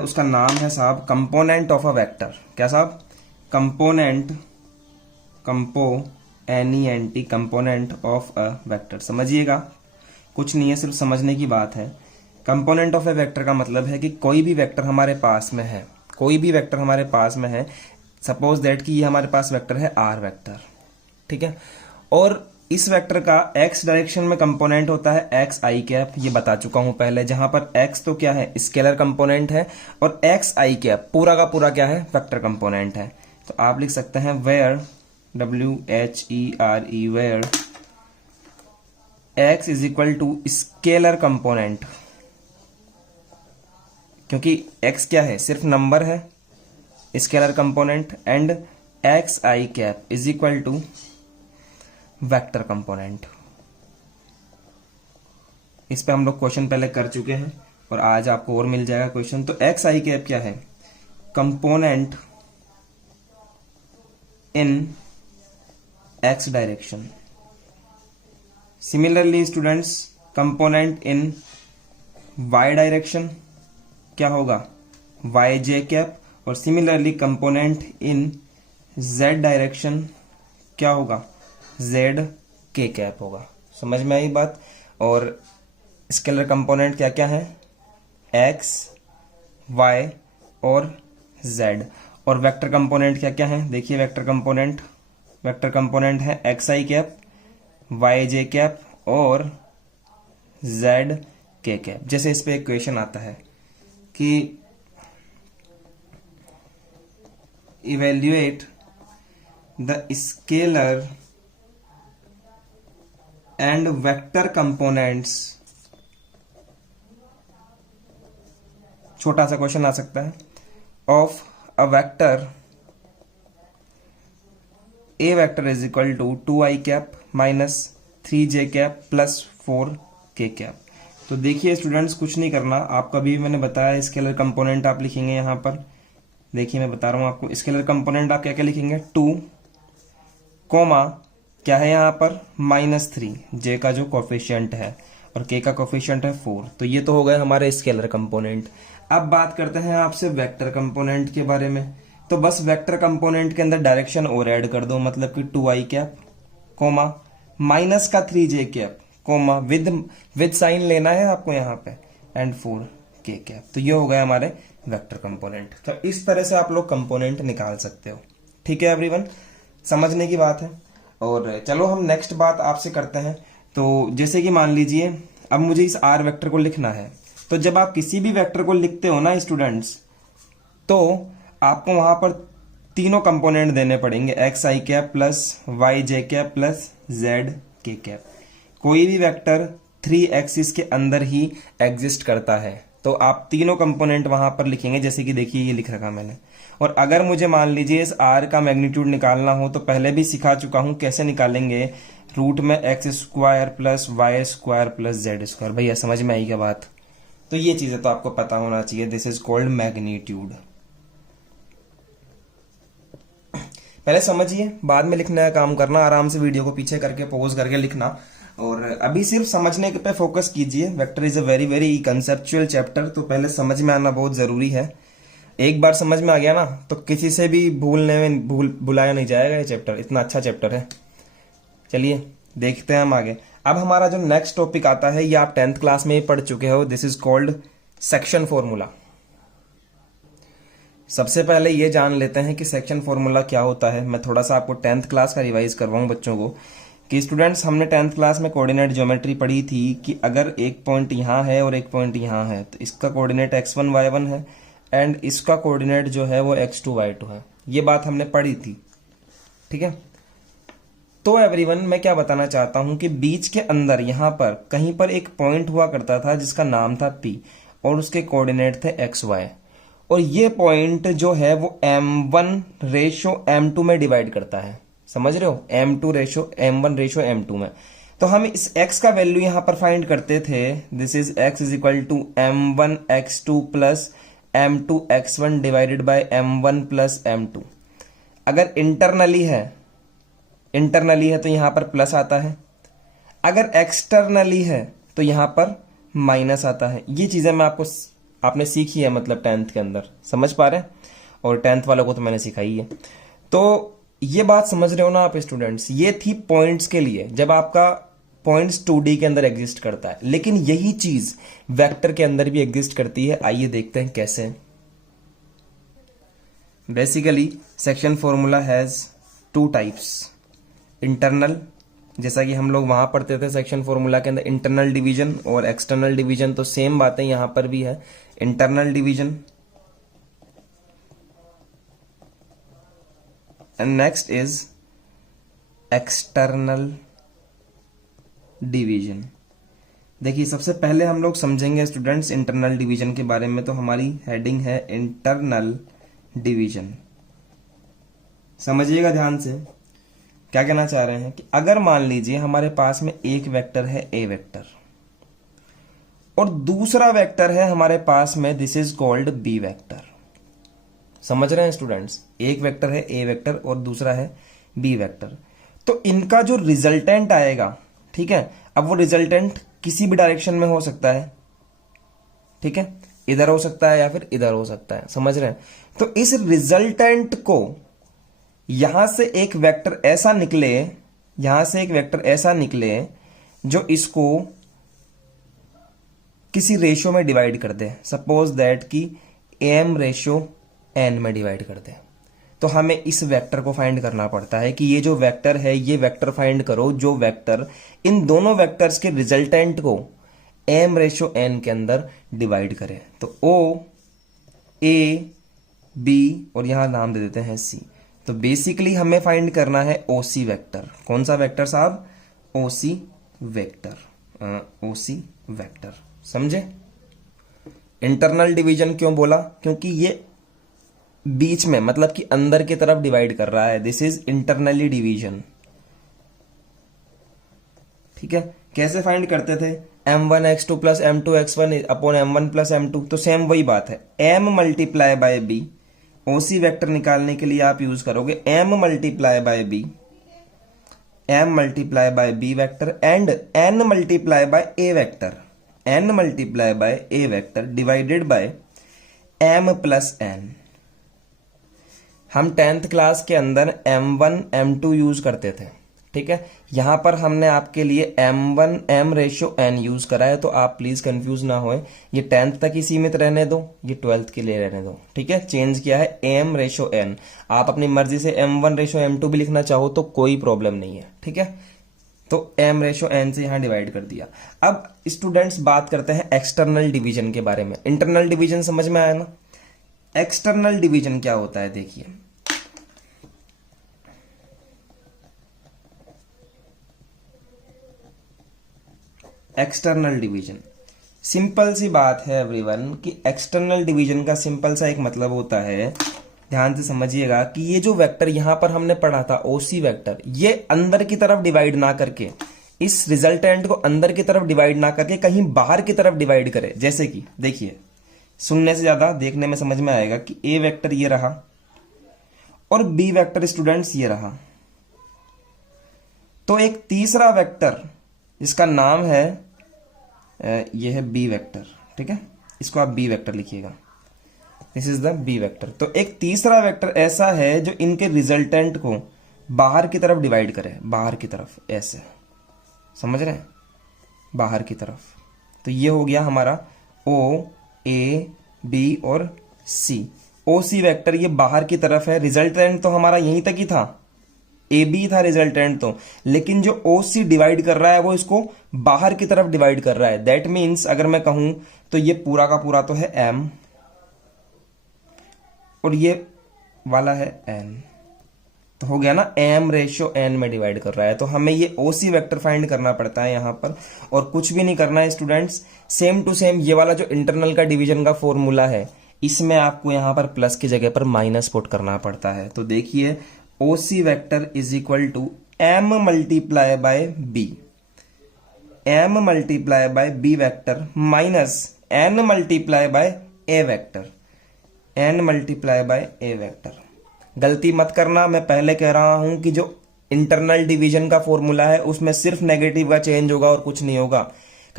उसका नाम है साहब कंपोनेंट ऑफ अ वेक्टर। क्या साहब? Component, component, component of a vector. समझिएगा, कुछ नहीं है, सिर्फ समझने की बात है। कंपोनेंट ऑफ ए वेक्टर का मतलब है कि कोई भी वेक्टर हमारे पास में है, कोई भी वेक्टर हमारे पास में है, सपोज दैट कि ये हमारे पास वेक्टर है आर वेक्टर, ठीक है, और इस वेक्टर का एक्स डायरेक्शन में कंपोनेंट होता है एक्स आई कैप। ये बता चुका हूं पहले, जहां पर एक्स तो क्या है, स्केलर कंपोनेंट है, और एक्स आई कैप पूरा का पूरा क्या है, वेक्टर कंपोनेंट है। तो आप लिख सकते हैं where, WHERE, where x is equal to scalar component, क्योंकि एक्स क्या है, सिर्फ नंबर है, scalar component, and x i cap is equal to vector component. इस पे हम लोग क्वेश्चन पहले कर चुके हैं और आज आपको और मिल जाएगा क्वेश्चन। तो एक्स आई कैप क्या है, component in x direction. Similarly students, component in y direction क्या होगा, वाई जे कैप, और similarly component in z direction क्या होगा, जेड के कैप होगा। समझ में आई बात? और स्केलर कंपोनेंट क्या क्या है, एक्स, वाई और जेड। और वेक्टर कंपोनेंट क्या क्या है, देखिए वेक्टर कंपोनेंट है x i cap, y j cap और जेड के कैप। जैसे इस पे एक क्वेश्चन आता है कि evaluate the scalar and vector components, छोटा सा क्वेश्चन आ सकता है, of a vector a vector is equal to 2i cap minus 3j cap plus 4k cap. तो देखिए स्टूडेंट्स, कुछ नहीं करना, आपका भी मैंने बताया स्केलर कंपोनेंट आप लिखेंगे यहां पर। देखिए मैं बता रहा हूं आपको, स्केलर कंपोनेंट आप क्या क्या लिखेंगे, 2 कोमा क्या है यहाँ पर, -3, जे का जो कोफिशिएंट है और के का कोफिशिएंट है 4। तो ये तो हो गए हमारे स्केलर कंपोनेंट। अब बात करते हैं आपसे वेक्टर कंपोनेंट के बारे में। तो बस वेक्टर कंपोनेंट के अंदर डायरेक्शन और ऐड कर दो, मतलब कि 2i कैप कोमा माइनस का 3j cap coma with sign लेना है आपको यहाँ पे, एंड 4k कैप। तो ये हो गए हमारे वेक्टर कंपोनेंट। तो इस तरह से आप लोग कंपोनेंट निकाल सकते हो। ठीक है एवरीवन, समझने की बात है। और चलो हम नेक्स्ट बात आपसे करते हैं। तो जैसे कि मान लीजिए अब मुझे इस आर वेक्टर को लिखना है, तो जब आप किसी भी वेक्टर को लिखते हो ना स्टूडेंट्स, तो आपको वहां पर तीनों कंपोनेंट देने पड़ेंगे, x i cap plus Y j cap plus Z k cap. कोई भी वेक्टर 3 एक्सिस के अंदर ही एग्जिस्ट करता है, तो आप तीनों कंपोनेंट वहां पर लिखेंगे, जैसे कि देखिए ये लिख रखा मैंने। और अगर मुझे मान लीजिए इस आर का मैग्नीट्यूड निकालना हो, तो पहले भी सिखा चुका हूं कैसे निकालेंगे, रूट में x square plus y square plus z square. भैया समझ में आई क्या बात? तो ये चीजें तो आपको पता होना चाहिए, दिस इज कॉल्ड मैग्नीट्यूड। पहले समझिए, बाद में लिखने का काम करना, आराम से वीडियो को पीछे करके पॉज करके लिखना, और अभी सिर्फ समझने पे फोकस कीजिए। Vector is a very very conceptual chapter, तो पहले समझ में आना बहुत जरूरी है। एक बार समझ में आ गया ना, तो किसी से भी भुलाया नहीं जाएगा। ये चैप्टर इतना अच्छा चैप्टर है। चलिए देखते हैं हम आगे। अब हमारा जो नेक्स्ट टॉपिक आता है, ये आप 10th क्लास में ही पढ़ चुके हो, this is called section formula. सबसे पहले ये जान लेते हैं कि सेक्शन फॉर्मूला क्या होता है। मैं थोड़ा सा आपको 10th क्लास का रिवाइज करवाऊं बच्चों को, कि स्टूडेंट्स हमने 10th क्लास में कोऑर्डिनेट ज्योमेट्री पढ़ी थी कि अगर एक पॉइंट यहाँ है और एक पॉइंट यहाँ है, तो इसका कोऑर्डिनेट x1 y1 है, एंड इसका कोऑर्डिनेट जो है वो x2 y2 है। ये बात हमने पढ़ी थी, ठीक है। तो एवरीवन, मैं क्या बताना चाहता हूं कि बीच के अंदर यहाँ पर कहीं पर एक पॉइंट हुआ करता था जिसका नाम था P, और उसके कोऑर्डिनेट थे XY, और ये पॉइंट जो है वो M1 रेशो M2 में डिवाइड करता है। समझ रहे हो, M1 रेशो M2 में। तो हम इस x का वैल्यू यहां पर फाइंड करते थे, this is x is equal to M1 x2 plus M2 x1 divided by M1 plus M2। अगर इंटरनली है तो यहां पर प्लस आता है, अगर एक्सटर्नली है तो यहां पर माइनस आता है। ये चीजें मैं आपको आपने सीखी है, मतलब 10th के अंदर, समझ पा रहे हैं, और 10th वालों को तो मैंने सिखाई है। तो ये बात समझ रहे हो ना आप स्टूडेंट्स, ये थी पॉइंट्स के लिए, जब आपका पॉइंट्स 2D के अंदर एग्जिस्ट करता है, लेकिन यही चीज वेक्टर के अंदर भी एग्जिस्ट करती है। आइए देखते हैं कैसे। Basically section formula has 2 types, internal, जैसा कि हम लोग वहां पढ़ते थे सेक्शन फॉर्मूला के अंदर, इंटरनल डिवीजन और एक्सटर्नल डिवीजन, तो सेम बातें यहां पर भी है, internal division and next is external division. देखिए सबसे पहले हम लोग समझेंगे स्टूडेंट्स इंटरनल डिवीजन के बारे में, तो हमारी हेडिंग है इंटरनल डिवीजन। समझिएगा ध्यान से, क्या कहना चाह रहे हैं कि अगर मान लीजिए हमारे पास में एक वेक्टर है ए वेक्टर और दूसरा वेक्टर है हमारे पास में, this is called B vector. समझ रहे हैं स्टूडेंट्स, एक वेक्टर है ए वेक्टर और दूसरा है बी वेक्टर, तो इनका जो रिजल्टेंट आएगा, ठीक है, अब वो रिजल्टेंट किसी भी डायरेक्शन में हो सकता है, ठीक है, इधर हो सकता है या फिर इधर हो सकता है, समझ रहे हैं। तो इस रिजल्टेंट को यहां से एक वेक्टर ऐसा निकले, यहां से एक वेक्टर ऐसा निकले जो इसको किसी रेशियो में डिवाइड कर दे, सपोज दैट कि m रेशियो n में डिवाइड कर दे, तो हमें इस वेक्टर को फाइंड करना पड़ता है कि ये जो वेक्टर है, ये वेक्टर फाइंड करो जो वेक्टर इन दोनों वेक्टर्स के रिजल्टेंट को m रेशियो n के अंदर डिवाइड करे। तो o, a, b और यहां नाम दे देते हैं c। तो बेसिकली हमें फाइंड करना है OC वेक्टर। कौन सा वेक्टर साहब? OC वेक्टर, OC वेक्टर, समझे। इंटरनल डिवीजन क्यों बोला? क्योंकि ये बीच में, मतलब कि अंदर की तरफ डिवाइड कर रहा है, दिस इज इंटरनली डिवीजन, ठीक है। कैसे फाइंड करते थे? m1x2 plus m2x1 upon m1 plus m2, तो सेम वही बात है, m multiply by b। OC vector निकालने के लिए आप यूज करोगे m multiply by b, m multiply by b vector and n multiply by a vector, n multiply by a vector divided bye m plus n। हम 10th class के अंदर m1 m2 use करते थे, ठीक है। यहां पर हमने आपके लिए m1 m ratio n use करा है, तो आप प्लीज कंफ्यूज ना होए, ये 10th तक ही सीमित रहने दो, ये 12th के लिए रहने दो, ठीक है। चेंज किया है m रेशियो n, आप अपनी मर्जी से m1 रेशियो m2 भी लिखना चाहो तो कोई प्रॉब्लम नहीं है, ठीक है। तो m रेशियो n से यहां डिवाइड कर दिया। अब स्टूडेंट्स बात करते हैं एक्सटर्नल डिवीजन के बारे में। इंटरनल डिवीजन समझ में आया ना, एक्सटर्नल डिवीजन क्या होता है? देखिए एक्सटर्नल डिवीजन, सिंपल सी बात है एवरीवन कि एक्सटर्नल डिवीजन का सिंपल सा एक मतलब होता है, ध्यान से समझिएगा, कि ये जो वेक्टर यहां पर हमने पढ़ा था OC वेक्टर, ये अंदर की तरफ डिवाइड ना करके, इस रिजल्टेंट को अंदर की तरफ डिवाइड ना करके कहीं बाहर की तरफ डिवाइड करे। जैसे कि देखिए, सुनने से ज्यादा देखने में समझ में आएगा कि A वेक्टर ये रहा और B वेक्टर स्टूडेंट्स ये रहा, तो एक तीसरा वेक्टर जिसका नाम है ये है B वेक्टर, ठीक है, इसको आप B वेक्टर लिखिएगा, this is the B vector. तो एक तीसरा वेक्टर ऐसा है जो इनके रिजल्टेंट को बाहर की तरफ डिवाइड करे, बाहर की तरफ, ऐसे, समझ रहे हैं, बाहर की तरफ। तो ये हो गया हमारा O, A, B और C। OC वेक्टर ये बाहर की तरफ है, रिजल्टेंट तो हमारा यहीं तक ही था, AB था रिजल्टेंट तो, लेकिन जो OC डिवाइड कर रहा है वो इसको बाहर की तरफ डिवाइड कर रहा है। दैट मीन्स अगर मैं कहूं तो ये पूरा का पूरा तो है M और ये वाला है N, तो हो गया ना, M रेशियो N में डिवाइड कर रहा है। तो हमें ये OC वेक्टर फाइंड करना पड़ता है यहां पर, और कुछ भी नहीं करना है स्टूडेंट्स, सेम टू सेम ये वाला जो इंटरनल का डिवीजन का फॉर्मूला है, इसमें आपको यहां पर प्लस की जगह पर माइनस पुट करना पड़ता है। तो देखिए OC vector is equal to M multiply by B, M multiply by B vector minus N multiply by A vector, N multiply by A vector. गलती मत करना, मैं पहले कह रहा हूं कि जो इंटरनल डिवीजन का फॉर्मूला है उसमें सिर्फ नेगेटिव का चेंज होगा और कुछ नहीं होगा।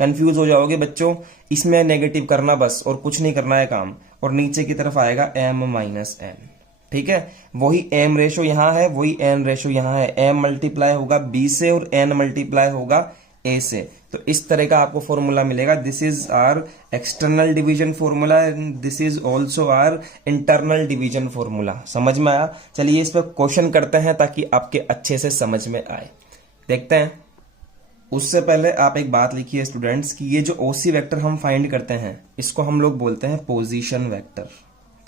कंफ्यूज हो जाओगे बच्चों, इसमें नेगेटिव करना बस और कुछ नहीं करना है काम, और नीचे की तरफ आएगा m माइनस n। ठीक है, वही m रेशो यहाँ है, वही n रेशो यहाँ है, m मल्टीप्लाई होगा b से और n मल्टीप्लाई होगा a से। तो इस तरह का आपको फॉर्मूला मिलेगा। This is our external division formula and this is also our internal division formula. समझ में आया? चलिए इस पर क्वेश्चन करते हैं ताकि आपके अच्छे से समझ में आए। देखते हैं। उससे पहले आप एक बात लिखिए स्टूडेंट्स कि ये जो ओसी वेक्टर हम फाइंड करते हैं इसको हम लोग बोलते हैं पोजीशन वेक्टर।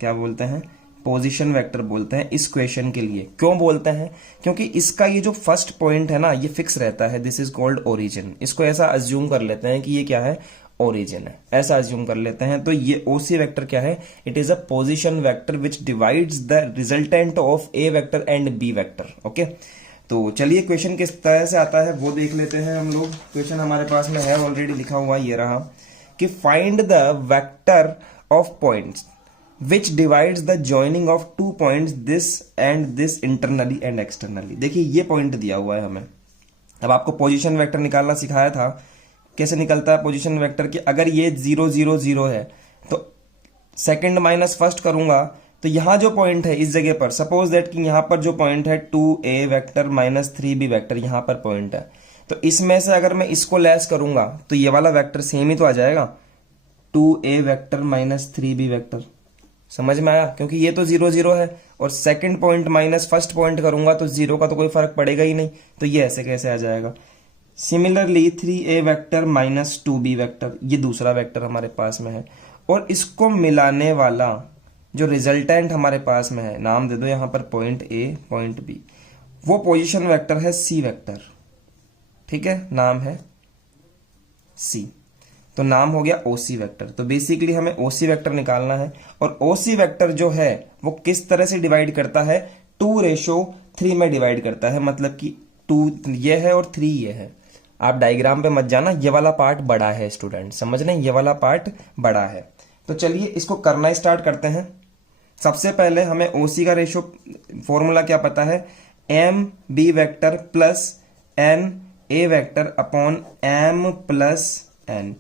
क्या बोलते हैं? पोजीशन वेक्टर बोलते हैं इस क्वेश्चन के लिए। क्यों बोलते हैं? क्योंकि इसका ये जो फर्स्ट पॉइंट है ना ये फिक्स रहता है। This is called origin. इसको ऐसा अज्यूम कर लेते हैं कि ये क्या है? ओरिजिन है, ऐसा अज्यूम कर लेते हैं। तो ये ओसी वेक्टर क्या है? It is a position vector which divides the resultant of A vector and B vector. Okay, तो चलिए क्वेश्चन किस तरह से आता है वो देख लेते हैं हम लोग। क्वेश्चन हमारे पास में है, ऑलरेडी लिखा हुआ ये रहा कि find the vector of points which divides the joining of two points this and this internally and externally। देखिए ये पॉइंट दिया हुआ है हमें। अब आपको पोजीशन वेक्टर निकालना सिखाया था, कैसे निकलता है पोजीशन वेक्टर कि अगर ये 0 0 0 है तो सेकंड माइनस फर्स्ट करूंगा तो यहां जो पॉइंट है इस जगह पर, सपोज दैट कि यहां पर जो पॉइंट है 2a vector minus 3b vector यहां पर पॉइंट है, तो इसमें से अगर मैं इसको लेस करूंगा तो ये वाला वेक्टर सेम ही तो आ जाएगा, 2a vector minus 3b vector. समझ में आया? क्योंकि ये तो 0 0 है और second point minus first point करूंगा तो 0 का तो कोई फर्क पड़ेगा ही नहीं, तो ये ऐसे कैसे आ जाएगा। Similarly 3a vector minus 2b vector, ये दूसरा वेक्टर हमारे पास में है, और इसको मिलाने वाला जो रिजल्टेंट हमारे पास में है, नाम दे दो यहां पर पॉइंट a पॉइंट b, वो पोजीशन वेक्टर है c वेक्टर। ठीक है, नाम है c, तो नाम हो गया ओसी वेक्टर। तो बेसिकली हमें ओसी वेक्टर निकालना है, और ओसी वेक्टर जो है वो किस तरह से डिवाइड करता है? 2:3 में डिवाइड करता है। मतलब कि 2 ये है और 3 ये है। आप डायग्राम पे मत जाना, ये वाला पार्ट बड़ा है स्टूडेंट, समझ रहे हैं? ये वाला पार्ट बड़ा है। तो चलिए इसको करना स्टार्ट करते हैं। सबसे पहले हमें ओसी का रेशो फॉर्मूला क्या पता है? M B vector plus N A vector upon M plus N.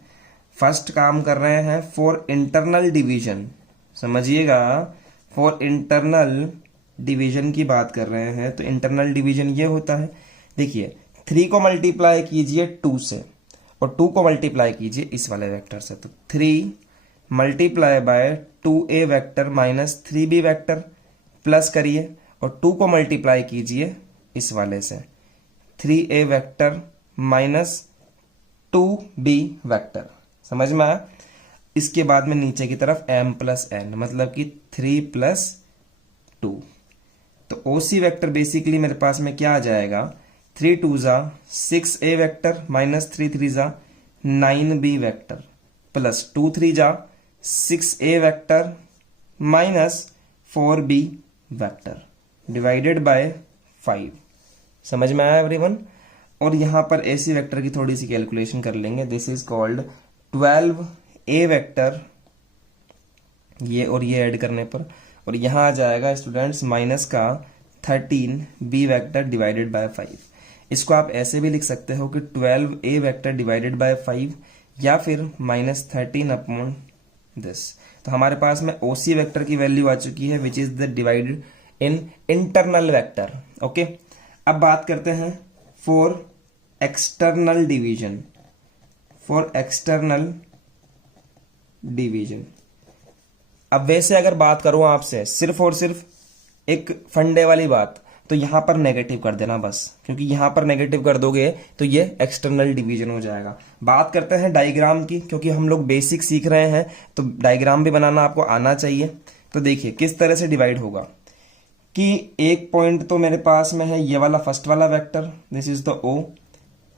First काम कर रहे हैं फॉर इंटरनल डिवीजन, समझिएगा, फॉर इंटरनल डिवीजन की बात कर रहे हैं। तो इंटरनल डिवीजन ये होता है, देखिए 3 को मल्टीप्लाई कीजिए 2 से और 2 को मल्टीप्लाई कीजिए इस वाले वेक्टर से, तो 3 multiply by 2a vector minus 3b vector plus करिए और 2 को मल्टीप्लाई कीजिए इस वाले से 3a vector minus 2b vector. समझ में आया? इसके बाद में नीचे की तरफ m प्लस n, मतलब कि 3 प्लस 2। तो ओसी वेक्टर बेसिकली मेरे पास में क्या आ जाएगा? 3 2 जा 6a वेक्टर माइनस 3 3 जा 9b वेक्टर प्लस 2 3 जा 6a vector minus 4b vector divided bye 5। समझ में आया एवरीवन? और यहां पर एसी वेक्टर की थोड़ी सी कैलकुलेशन कर लेंगे। This is called 12a vector, ये और ये ऐड करने पर, और यहां आ जाएगा स्टूडेंट्स माइनस का 13b वेक्टर डिवाइडेड बाय 5। इसको आप ऐसे भी लिख सकते हो कि 12a वेक्टर डिवाइडेड बाय 5 या फिर माइनस 13 अपॉन दिस। तो हमारे पास में ओसी वेक्टर की वैल्यू आ चुकी है which is the divided in internal vector. Okay, अब बात करते हैं for external division. For external division, अब वैसे अगर बात करूं आपसे सिर्फ और सिर्फ एक फंडे वाली बात, तो यहां पर नेगेटिव कर देना बस, क्योंकि यहां पर नेगेटिव कर दोगे तो ये एक्सटर्नल डिवीजन हो जाएगा। बात करते हैं डायग्राम की, क्योंकि हम लोग बेसिक सीख रहे हैं तो डायग्राम भी बनाना आपको आना चाहिए। तो देखिए किस तरह से डिवाइड होगा कि एक पॉइंट तो मेरे पास में है ये वाला फर्स्ट वाला वेक्टर, दिस इज द ओ,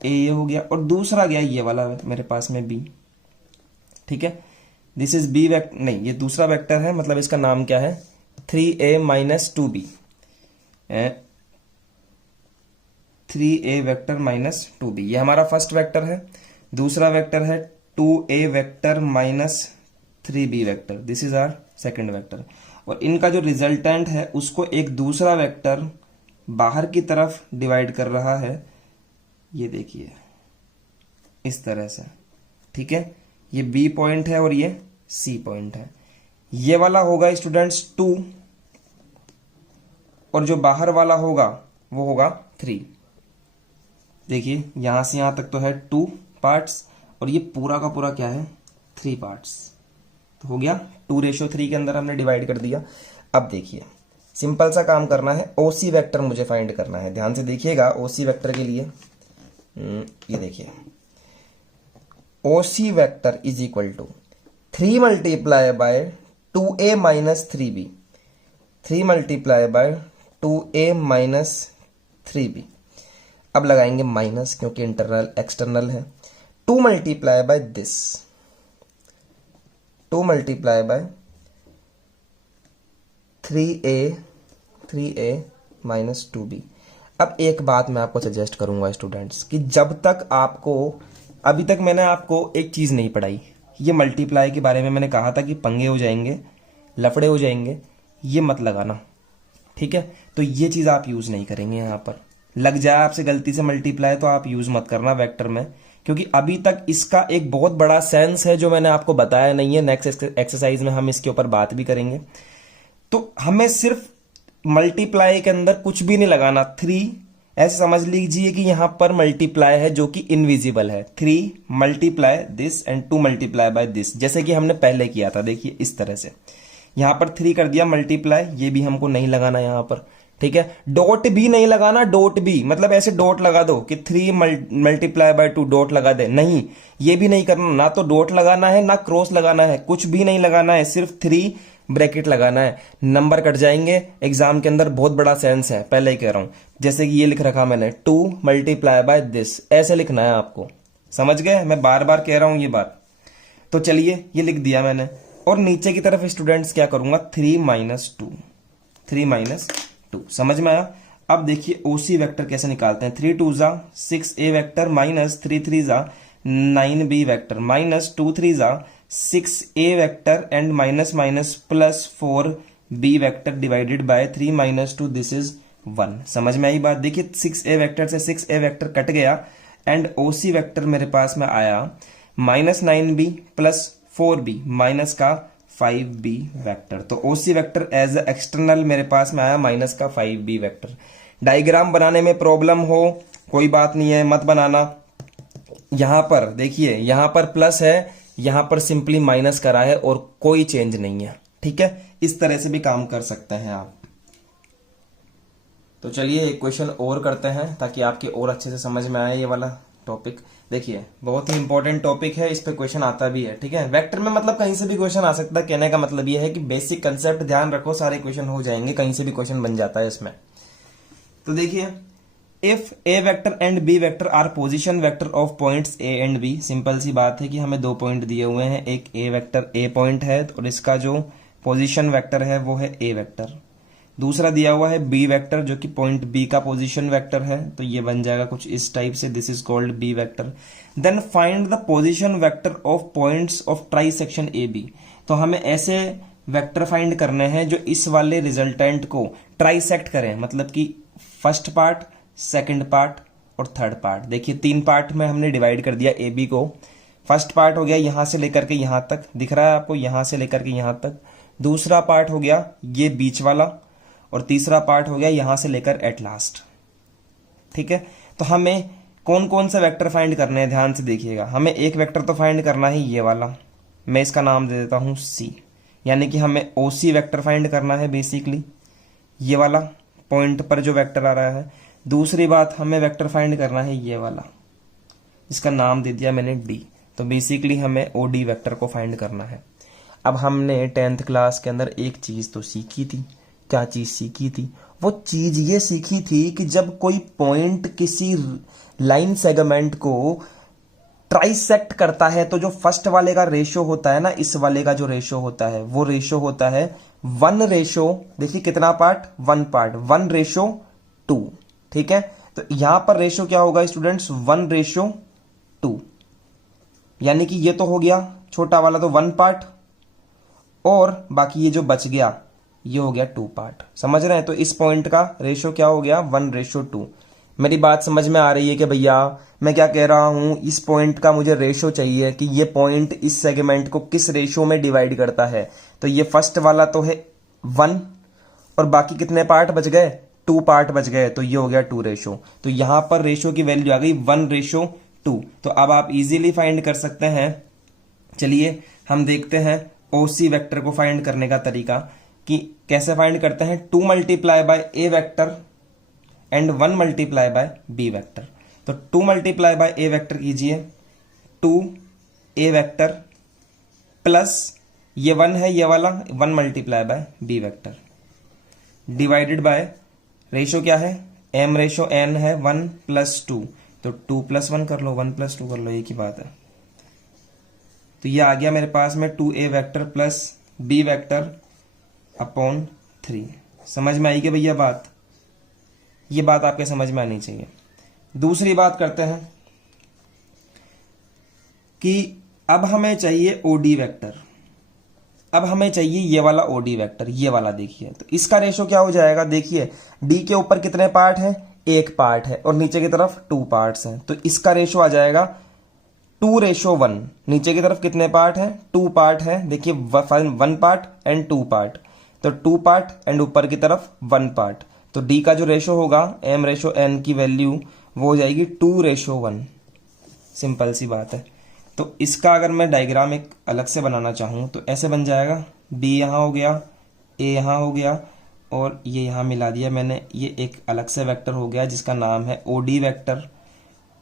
ये हो गया, और दूसरा गया ये वाला मेरे पास में बी। ठीक है, दिस इज बी वेक्टर, नहीं ये दूसरा वेक्टर है, मतलब इसका नाम क्या है? 3a minus 2b, 3a vector minus 2b, ये हमारा फर्स्ट वेक्टर है। दूसरा वेक्टर है 2a vector minus 3b vector, this is our second vector. और इनका जो रिजल्टेंट है उसको एक दूसरा वेक्टर बाहर की तरफ डिवाइड कर रहा है, ये देखिए इस तरह से। ठीक है, ये बी पॉइंट है और ये सी पॉइंट है। ये वाला होगा स्टूडेंट्स 2 और जो बाहर वाला होगा वो होगा 3। देखिए यहां से यहां तक तो है 2 पार्ट्स और ये पूरा का पूरा क्या है 3 पार्ट्स। तो हो गया 2:3 के अंदर हमने डिवाइड कर दिया। अब देखिए सिंपल सा काम करना है, ओसी वेक्टर मुझे फाइंड करना है। ध्यान से देखिएगा ओसी वेक्टर के लिए ये देखिए OC vector is equal to 3 multiply by 2a minus 3b, 3 multiply by 2a minus 3b। अब लगाएंगे माइनस क्योंकि इंटरनल एक्सटर्नल है। 2 multiply by this, 2 multiply by 3a minus 2b। अब एक बात मैं आपको सजेस्ट करूंगा स्टूडेंट्स कि जब तक आपको, अभी तक मैंने आपको एक चीज नहीं पढ़ाई, ये मल्टीप्लाई के बारे में मैंने कहा था कि पंगे हो जाएंगे, लफड़े हो जाएंगे, ये मत लगाना, ठीक है। तो ये चीज आप यूज नहीं करेंगे। यहाँ पर लग जाए आपसे गलती से मल्टीप्लाई तो आप यूज मत करना वेक्टर में, क्योंकि अभी तक इसका एक बहुत बड़ा सेंस है जो मैंने आपको बताया नहीं है। नेक्स्ट एक्सरसाइज में हम इसके ऊपर बात भी करेंगे। तो हमें सिर्फ मल्टीप्लाई के अंदर कुछ भी नहीं लगाना। 3 ऐसे समझ लीजिए कि यहां पर मल्टीप्लाई है जो कि इनविजिबल है। 3 multiply this and 2 multiply by this, जैसे कि हमने पहले किया था। देखिए इस तरह से यहां पर 3 कर दिया मल्टीप्लाई, ये भी हमको नहीं लगाना यहां पर, ठीक है। डॉट भी नहीं लगाना, डॉट भी मतलब ऐसे डॉट लगा दो कि 3 मल्टीप्लाई बाय 2 डॉट लगा दे, नहीं, ये भी नहीं करना। ना तो डॉट लगाना है ना क्रॉस लगाना है, कुछ भी नहीं लगाना है, सिर्फ 3 ब्रैकेट लगाना है। नंबर कट जाएंगे एग्जाम के अंदर, बहुत बड़ा सेंस है, पहले ही कह रहा हूं। जैसे कि ये लिख रखा मैंने 2 मल्टीप्लाई बाय दिस, ऐसे लिखना है आपको, समझ गए। मैं बार बार कह रहा हूं ये बात। तो चलिए ये लिख दिया मैंने, और नीचे की तरफ स्टूडेंट्स क्या करूंगा 3 माइनस 2, 3 माइनस 2, समझ में आया। अब देखिए ओसी वेक्टर कैसे निकालते हैं। 3 2 जा 6a वेक्टर माइनस 3 3 जा 9b वेक्टर माइनस 2 3 जा 6a vector and minus minus plus 4b vector divided bye 3 minus 2, this is 1। समझ में आई बात। देखिए 6a वेक्टर से 6a वेक्टर कट गया एंड ओसी वेक्टर मेरे पास में आया minus 9b plus 4b minus का 5b वेक्टर। तो ओसी वेक्टर एज एक्सटर्नल मेरे पास में आया माइनस का 5b वेक्टर। डायग्राम बनाने में प्रॉब्लम हो कोई बात नहीं है, मत बनाना। यहां पर देखिए यहां पर प्लस है, यहां पर सिंपली माइनस करा है और कोई चेंज नहीं है, ठीक है। इस तरह से भी काम कर सकते हैं आप। तो चलिए एक क्वेश्चन और करते हैं ताकि आपके और अच्छे से समझ में आए ये वाला टॉपिक। देखिए बहुत ही इंपॉर्टेंट टॉपिक है, इस पे क्वेश्चन आता भी है, ठीक है। वेक्टर में मतलब कहीं से भी क्वेश्चन आ सकता है। कहने का मतलब ये है कि बेसिक कंसेप्ट ध्यान रखो, सारे क्वेश्चन हो जाएंगे, कहीं से भी क्वेश्चन बन जाता है इसमें। तो देखिए if A vector and B vector are position vector of points A and B. Simple सी बात है कि हमें 2 पॉइंट दिए हुए हैं, एक ए वेक्टर ए पॉइंट है और इसका जो पोजीशन वेक्टर है वो है ए वेक्टर। दूसरा दिया हुआ है बी वेक्टर जो कि पॉइंट बी का पोजीशन वेक्टर है, तो ये बन जाएगा कुछ इस टाइप से, this is called B vector. Then find the position vector of points of trisection A B. तो हमें ऐसे वेक्टर फाइंड करने हैं जो इस वाले रिजल्टेंट को ट्राइसेक्ट करें, मतलब कि फर्स्ट पार्ट, सेकंड पार्ट और थर्ड पार्ट। देखिए 3 पार्ट में हमने डिवाइड कर दिया ए बी को। फर्स्ट पार्ट हो गया यहां से लेकर के यहां तक, दिख रहा है आपको, यहां से लेकर के यहां तक। दूसरा पार्ट हो गया ये बीच वाला, और तीसरा पार्ट हो गया यहां से लेकर एट लास्ट, ठीक है। तो हमें कौन कौन सा वेक्टर फाइंड करने हैं ध्यान से देखिएगा। हमें एक वेक्टर तो फाइंड करना है ये वाला, मैं इसका नाम दे देता हूं सी, यानी कि हमें ओसी वेक्टर फाइंड करना है बेसिकली, ये वाला पॉइंट पर जो वेक्टर आ रहा है। दूसरी बात हमें वेक्टर फाइंड करना है ये वाला, इसका नाम दे दिया मैंने डी। तो बेसिकली हमें ओडी वेक्टर को फाइंड करना है। अब हमने 10th क्लास के अंदर एक चीज तो सीखी थी। क्या चीज सीखी थी? वो चीज ये सीखी थी कि जब कोई पॉइंट किसी लाइन सेगमेंट को ट्राइसेक्ट करता है तो जो फर्स्ट वाले का रेशियो होता है ना, इस वाले का जो रेशियो होता है वो रेशियो होता है 1 रेशियो, देखिए कितना पार्ट, 1 पार्ट, 1:2, ठीक है। तो यहां पर रेशियो क्या होगा स्टूडेंट्स, 1:2, यानी कि ये तो हो गया छोटा वाला तो 1 पार्ट, और बाकी ये जो बच गया ये हो गया 2 पार्ट। समझ रहे हैं? तो इस पॉइंट का रेशियो क्या हो गया, 1:2। मेरी बात समझ में आ रही है कि भैया मैं क्या कह रहा हूं, इस पॉइंट का मुझे रेशो चाहिए कि ये पॉइंट इस सेगमेंट को किस रेशो में डिवाइड करता है। तो ये फर्स्ट वाला तो है 1 और बाकी कितने पार्ट बच गए, 2 पार्ट बच गए, तो ये हो गया 2 रेशो। तो यहां पर रेशो की वैल्यू आ गई 1:2। तो अब आप इजीली फाइंड कर सकते हैं। चलिए हम देखते हैं ओसी वेक्टर को फाइंड करने का तरीका कि कैसे फाइंड करते हैं। 2 multiply by A vector and 1 multiply by B vector. तो 2 मल्टीप्लाई बाय ए वेक्टर कीजिए, 2 ए वेक्टर प्लस ये 1 है ये वाला, 1 multiply by B vector divided by ratio क्या है, m रेशो n है 1+2। तो 2+1 कर लो, 1+2 कर लो, एक ही बात है। तो ये आ गया मेरे पास में 2a vector plus b vector upon 3। समझ में आई कि भैया बात, ये बात आपके समझ में आनी चाहिए। दूसरी बात करते हैं कि अब हमें चाहिए ओडी वेक्टर। अब हमें चाहिए ये वाला ओडी वेक्टर, ये वाला देखिए। तो इसका रेशो क्या हो जाएगा, देखिए डी के ऊपर कितने पार्ट है, 1 पार्ट है और नीचे की तरफ 2 पार्ट्स हैं। तो इसका रेशो आ जाएगा 2:1। नीचे की तरफ कितने पार्ट है, 2 पार्ट है। देखिए 1 पार्ट एंड 2 पार्ट, तो 2 पार्ट एंड ऊपर की तरफ 1 पार्ट। तो डी का जो रेशो होगा m रेशो n की वैल्यू वो हो जाएगी 2:1। सिंपल सी बात है। तो इसका अगर मैं डायग्राम एक अलग से बनाना चाहूं तो ऐसे बन जाएगा, b यहां हो गया, a यहां हो गया और ये यहां मिला दिया मैंने। ये एक अलग से वेक्टर हो गया जिसका नाम है ओडी वेक्टर।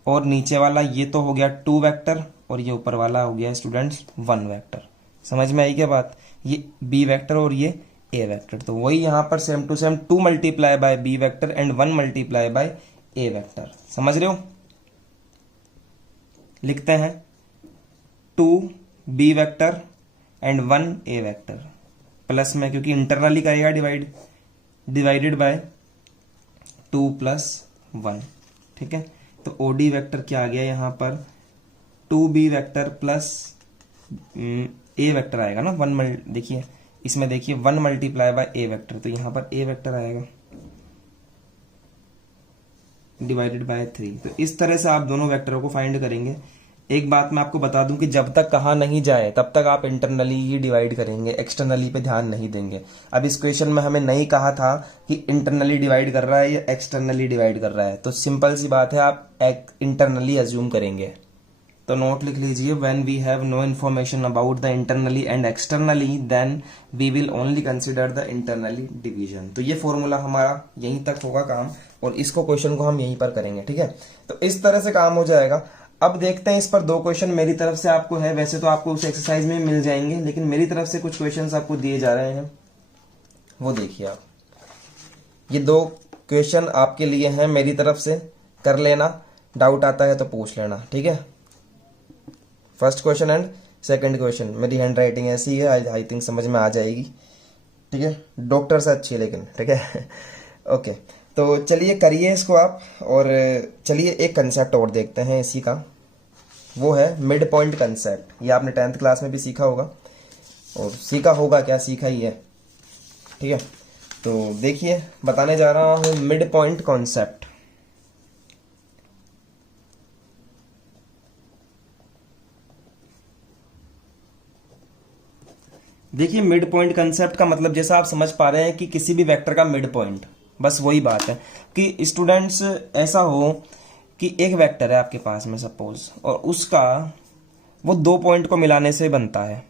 और नीचे वाला ये तो हो गया 2 वेक्टर और ये ऊपर वाला हो गया स्टूडेंट्स 1 वेक्टर। समझ में आई क्या बात, ये b वेक्टर और ये a वेक्टर। तो वही यहां पर same to same 2 multiply by b vector and 1 multiply by a vector. समझ रहे हो, लिखते हैं 2 b vector and 1 a vector plus में, क्योंकि इंटरनली करेगा डिवाइडेड बाय 2 + 1। ठीक है, तो ओडी वेक्टर क्या आ गया यहां पर, 2b vector plus a vector आएगा ना, 1 देखिए इसमें देखिए 1 मल्टीप्लाई बाय a वेक्टर, तो यहां पर a वेक्टर आएगा डिवाइडेड बाय 3। तो इस तरह से आप दोनों वेक्टरों को फाइंड करेंगे। एक बात मैं आपको बता दूं कि जब तक कहा नहीं जाए तब तक आप इंटरनली ही डिवाइड करेंगे, एक्सटर्नली पे ध्यान नहीं देंगे। अब इस क्वेश्चन में हमें नहीं कहा था कि इंटरनली डिवाइड कर रहा है या एक्सटर्नली डिवाइड कर रहा है, तो सिंपल सी बात है आप इंटरनली अज्यूम करेंगे। तो नोट लिख लीजिए, when we have no information about the internally and externally then we will only consider the internally division. तो ये फॉर्मूला हमारा यहीं तक होगा काम और इसको क्वेश्चन को हम यहीं पर करेंगे। ठीक है, तो इस तरह से काम हो जाएगा। अब देखते हैं इस पर 2 क्वेश्चन मेरी तरफ से आपको है, वैसे तो आपको उस एक्सरसाइज में मिल जाएंगे लेकिन मेरी तरफ से कुछ क्वेश्चंस आपको दिए जा रहे हैं, वो देखिए आप। ये 2 क्वेश्चन आपके लिए हैं मेरी तरफ से, कर लेना, डाउट आता है तो पूछ लेना। ठीक है, first question and second question. मेरी हैंड राइटिंग ऐसी है, आई थिंक समझ में आ जाएगी। ठीक है, डॉक्टर से अच्छी है लेकिन। ठीक है ओके, तो चलिए करिए इसको आप। और चलिए एक कंसेप्ट और देखते हैं इसी का, वो है मिड पॉइंट कंसेप्ट। ये आपने 10th क्लास में भी सीखा होगा, और सीखा होगा क्या, सीखा ही है। ठीक है, तो देखिए बताने जा रहा हूं मिड पॉइंट कॉन्सेप्ट। देखिए मिड पॉइंट कंसेप्ट का मतलब जैसा आप समझ पा रहे हैं कि किसी भी वेक्टर का मिड पॉइंट, बस वही बात है कि स्टूडेंट्स ऐसा हो कि एक वेक्टर है आपके पास में सपोज, और उसका वो 2 पॉइंट को मिलाने से बनता है।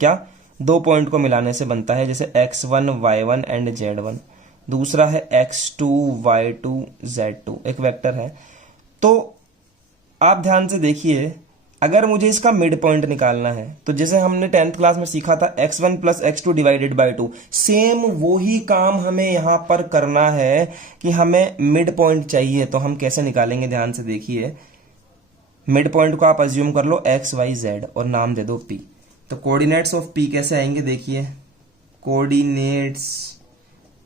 क्या, 2 पॉइंट को मिलाने से बनता है, जैसे x1 y1 एंड z1। दूसरा है x2 y2 z2, एक वेक्टर है। तो आप ध्यान से देखिए, अगर मुझे इसका मिड पॉइंट निकालना है तो जैसे हमने 10th क्लास में सीखा था x1 + x2 divided by 2, same वही काम हमें यहां पर करना है कि हमें मिड पॉइंट चाहिए। तो हम कैसे निकालेंगे, ध्यान से देखिए। मिड पॉइंट को आप अज्यूम कर लो x y z और नाम दे दो p। तो कोऑर्डिनेट्स ऑफ p कैसे आएंगे, देखिए कोऑर्डिनेट्स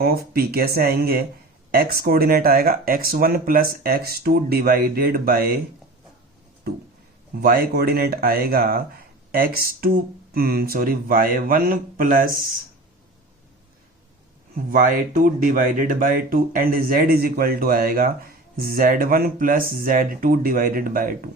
ऑफ p कैसे आएंगे। x कोऑर्डिनेट आएगा x1 + x2 divided by 2, y coordinate आएगा y1 + y2 divided by 2 and z is equal to आएगा Z1 plus Z2 divided by 2।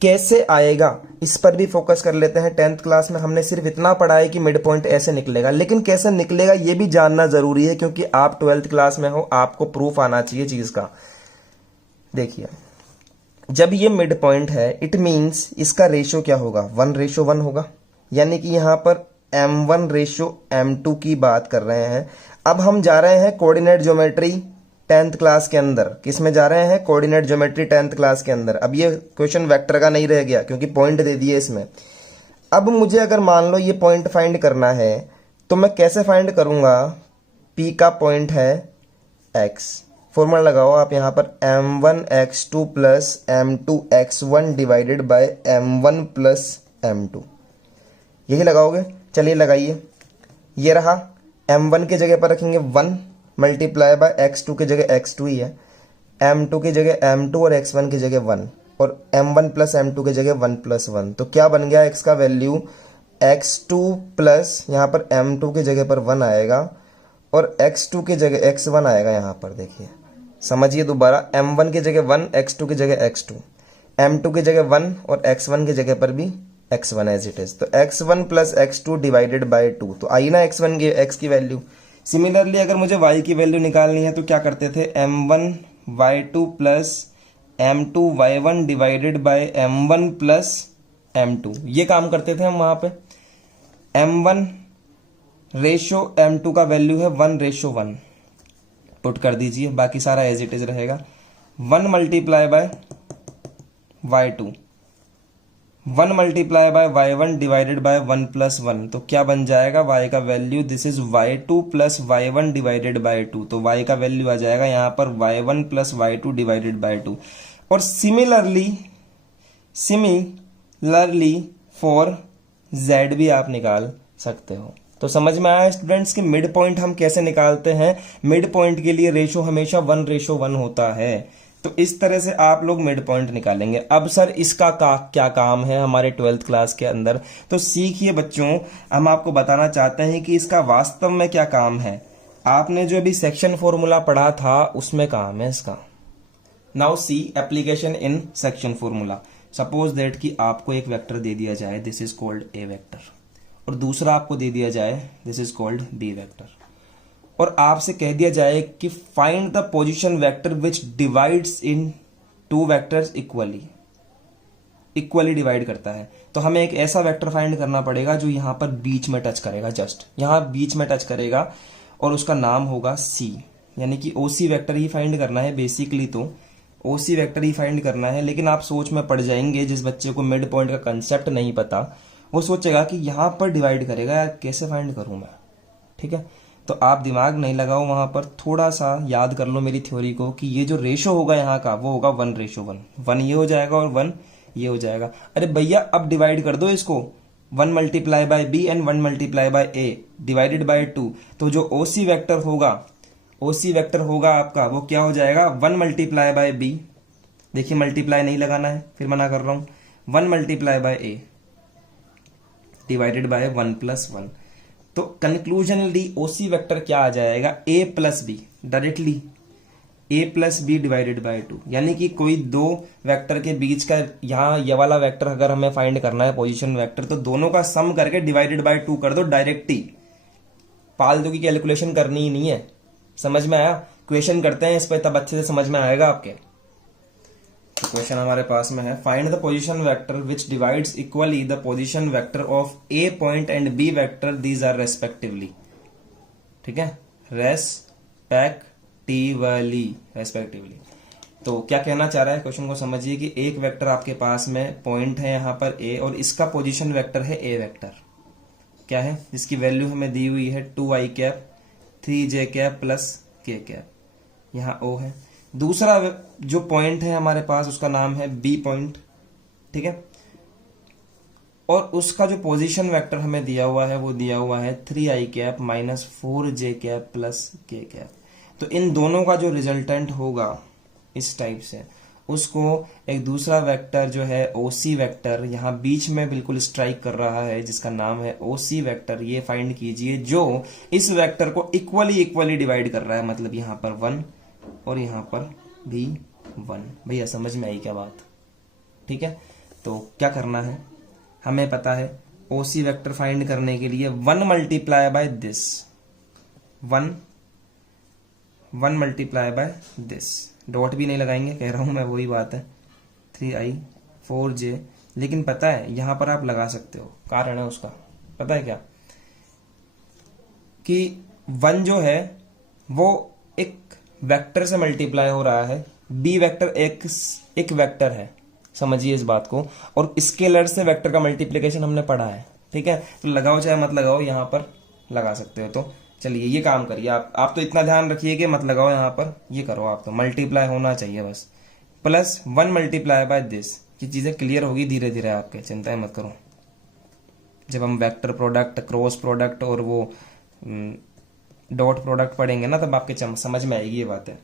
कैसे आएगा इस पर भी फोकस कर लेते हैं। 10th क्लास में हमने सिर्फ इतना पढ़ा है कि मिड पॉइंट ऐसे निकलेगा, लेकिन कैसे निकलेगा ये भी जानना जरूरी है, क्योंकि आप 12th क्लास में हो, आपको प्रूफ आना चाहिए चीज का। देखिए, जब ये मिड पॉइंट है, इट मीन्स इसका रेशो क्या होगा, 1:1 होगा। यानी कि यहां पर M1 रेशो M2 की बात कर रहे हैं। अब हम जा रहे हैं कोऑर्डिनेट ज्योमेट्री 10th क्लास के अंदर। किस में जा रहे हैं? कोऑर्डिनेट ज्योमेट्री 10th क्लास के अंदर। अब ये क्वेश्चन वेक्टर का नहीं रह गया, क्योंकि पॉइंट दे दिए इसमें। अब मुझे अगर मान लो ये पॉइंट फाइंड करना है, तो मैं कैसे फाइंड करूंगा? P का पॉइंट है x। फॉर्मूला लगाओ आप यहाँ पर, M1x2 plus M2x1 divided by M1 plus M2। यही लगाओगे? चलिए लगाइए। ये रहा, M1 की जगह पर रखेंगे 1 मल्टीप्लाई बाय x2 की जगह x2 ही है, M2 की जगह M2 और x1 की जगह 1, और M1 प्लस M2 की जगह 1 प्लस 1। तो क्या बन गया? x का वैल्यू x2 प्लस यहाँ पर M2 की जगह पर 1 आएगा, और x2 की जगह x1 आएगा। यहाँ पर देखिए, समझिए दोबारा, M1 की जगह 1, x2 की जगह x2, M2 की जगह 1 और x1 की जगह पर भी x1 एज इट इज। तो x1 plus x2 divided by 2। तो आई ना x1 की x की वैल्यू। सिमिलरली अगर मुझे y की वैल्यू निकालनी है तो क्या करते थे? M1 y2 plus M2 y1 divided by M1 plus M2। ये काम करते थे हम वहां पे। M1 रेशो M2 का वैल्यू है 1:1, पुट कर दीजिए, बाकी सारा एज इट इज रहेगा। 1 multiply bye y2, 1 multiply bye y1 divided by 1 plus 1। तो क्या बन जाएगा? y का value, this is y2 plus y1 divided by 2। तो y का वैल्यू आ जाएगा यहाँ पर y1 plus y2 divided by 2। और सिमिलरली फॉर z भी आप निकाल सकते हो। तो समझ में आया स्टूडेंट्स कि मिड पॉइंट हम कैसे निकालते हैं? मिड पॉइंट के लिए रेशो हमेशा 1:1 होता है। तो इस तरह से आप लोग मिड पॉइंट निकालेंगे। अब सर इसका क्या काम है हमारे 12th क्लास के अंदर? तो सीखिए बच्चों, हम आपको बताना चाहते हैं कि इसका वास्तव में क्या काम है। आपने जो अभी सेक्शन फॉर्मूला पढ़ा था उसमें काम है इसका। Now see application in section formula. Suppose that कि आपको एक वेक्टर दे दिया जाए, this is called A vector, और दूसरा आपको दे दिया जाए, this is called B vector, और आपसे कह दिया जाए कि find the position vector which divides in two vectors equally divide करता है। तो हमें एक ऐसा वेक्टर फाइंड करना पड़ेगा जो यहां पर बीच में टच करेगा, जस्ट यहां बीच में टच करेगा, और उसका नाम होगा सी। यानी कि ओसी वेक्टर ही फाइंड करना है। बेसिकली तो ओसी वेक्टर ही फाइंड करना है, लेकिन आप सोच में पड़ जाएंगे। जिस बच्चे को मिड पॉइंट का कंसेप्ट नहीं पता वो सोचेगा कि यहां पर डिवाइड करेगा, यार कैसे फाइंड करूं मैं? ठीक है, तो आप दिमाग नहीं लगाओ वहां पर, थोड़ा सा याद कर लो मेरी थ्योरी को कि ये जो रेशो होगा यहाँ का वो होगा 1:1। 1 ये हो जाएगा और 1 ये हो जाएगा। अरे भैया अब डिवाइड कर दो इसको, 1 multiply by B and 1 multiply by A divided by 2। तो जो ओसी वेक्टर होगा आपका वो क्या हो जाएगा? 1 मल्टीप्लाई बाय बी, देखिए मल्टीप्लाई नहीं लगाना है, फिर मना कर रहा हूं, 1 multiply by A divided by 1 plus 1। तो कंक्लूजनली ओसी वेक्टर क्या आ जाएगा? A plus B, directly A plus B divided by 2। यानी कि कोई दो वेक्टर के बीच का, यहाँ ये वाला वेक्टर अगर हमें फाइंड करना है पोजीशन वेक्टर, तो दोनों का सम करके डिवाइडेड बाय 2 कर दो डायरेक्ट ही। फालतू की कैलकुलेशन करनी ही नहीं है। समझ में आया? क्वेश्चन करते हैं इस पर, तब अच्छे से समझ में आएगा आपके। तो क्वेश्चन हमारे पास में है, find the position vector which divides equally the position vector of A point and B vector, these are respectively. ठीक है, रेस्पेक्टिवली। तो क्या कहना चाह रहा है क्वेश्चन को समझिए कि एक वेक्टर आपके पास में पॉइंट है यहाँ पर ए, और इसका पोजीशन वेक्टर है ए वेक्टर, क्या है, जिसकी वैल्यू हमें दी हुई है 2i cap 3j cap plus k cap, यहाँ o है। दूसरा जो पॉइंट है हमारे पास उसका नाम है बी पॉइंट, ठीक है, और उसका जो पोजीशन वेक्टर हमें दिया हुआ है वो दिया हुआ है 3i cap minus 4j cap plus k cap. तो इन दोनों का जो रिजल्टेंट होगा इस टाइप से, उसको एक दूसरा वेक्टर जो है ओसी वेक्टर यहाँ बीच में बिल्कुल स्ट्राइक कर रहा है, जिसका नाम है ओसी वेक्टर, ये फाइंड कीजिए जो इस वेक्टर को इक्वली डिवाइड कर रहा है। मतलब यहाँ पर 1 और यहाँ पर भी 1। भैया समझ में आई क्या बात? ठीक है, तो क्या करना है, हमें पता है OC वेक्टर फाइंड करने के लिए 1 multiply by this, 1 multiply by this, dot भी नहीं लगाएंगे, कह रहा हूं मैं, वही बात है, 3i 4j। लेकिन पता है यहां पर आप लगा सकते हो, कारण है उसका, पता है क्या, कि 1 जो है वो एक वेक्टर से मल्टीप्लाई हो रहा है, b वेक्टर एक वेक्टर है, समझिए इस बात को, और स्केलर से वेक्टर का मल्टीप्लिकेशन हमने पढ़ा है। ठीक है, तो लगाओ चाहे मत लगाओ, यहां पर लगा सकते हो। तो चलिए ये काम करिए आप तो इतना ध्यान रखिए कि मत लगाओ यहां पर, ये करो आप, तो मल्टीप्लाई होना चाहिए बस, प्लस 1 मल्टीप्लाई बाय दिस। ये चीजें क्लियर होगी धीरे धीरे आपके, चिंता मत करो। जब हम वेक्टर प्रोडक्ट, क्रॉस प्रोडक्ट और वो डॉट प्रोडक्ट पढ़ेंगे ना, तब आपके समझ में आएगी ये बात है।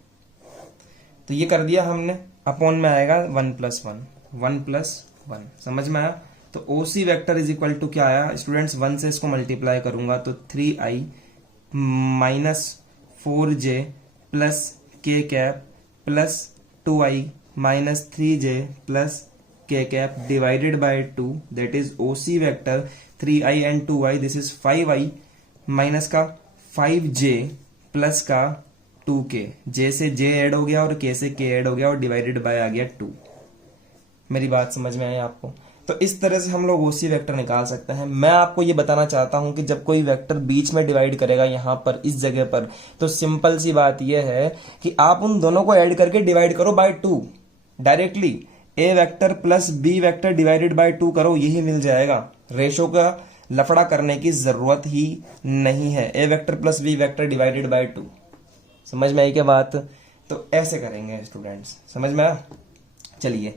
तो ये कर दिया हमने, अपॉन में आएगा 1 + 1, 1 + 1, समझ में आया। तो OC vector is equal to क्या आया स्टूडेंट्स, 1 से इसको मल्टीप्लाई करूंगा तो 3i - 4j plus k cap plus 2i - 3j plus k cap divided by 2, that is OC vector 3i and 2i, this is 5i minus का 5j plus का 2k, j से j add हो गया और k से k add हो गया और डिवाइडेड बाय आ गया 2। मेरी बात समझ में आई आपको? तो इस तरह से हम लोग OC वेक्टर निकाल सकते हैं। मैं आपको ये बताना चाहता हूं कि जब कोई वेक्टर बीच में डिवाइड करेगा यहां पर इस जगह पर, तो सिंपल सी बात यह है कि आप उन दोनों को ऐड करके डिवाइड करो by 2 directly, a vector plus b vector divided by 2 करो, यही मिल जाएगा। रेशो का लफड़ा करने की जरूरत ही नहीं है, a vector plus b vector divided by 2। समझ में आई क्या बात? तो ऐसे करेंगे स्टूडेंट्स, समझ में आया? चलिए,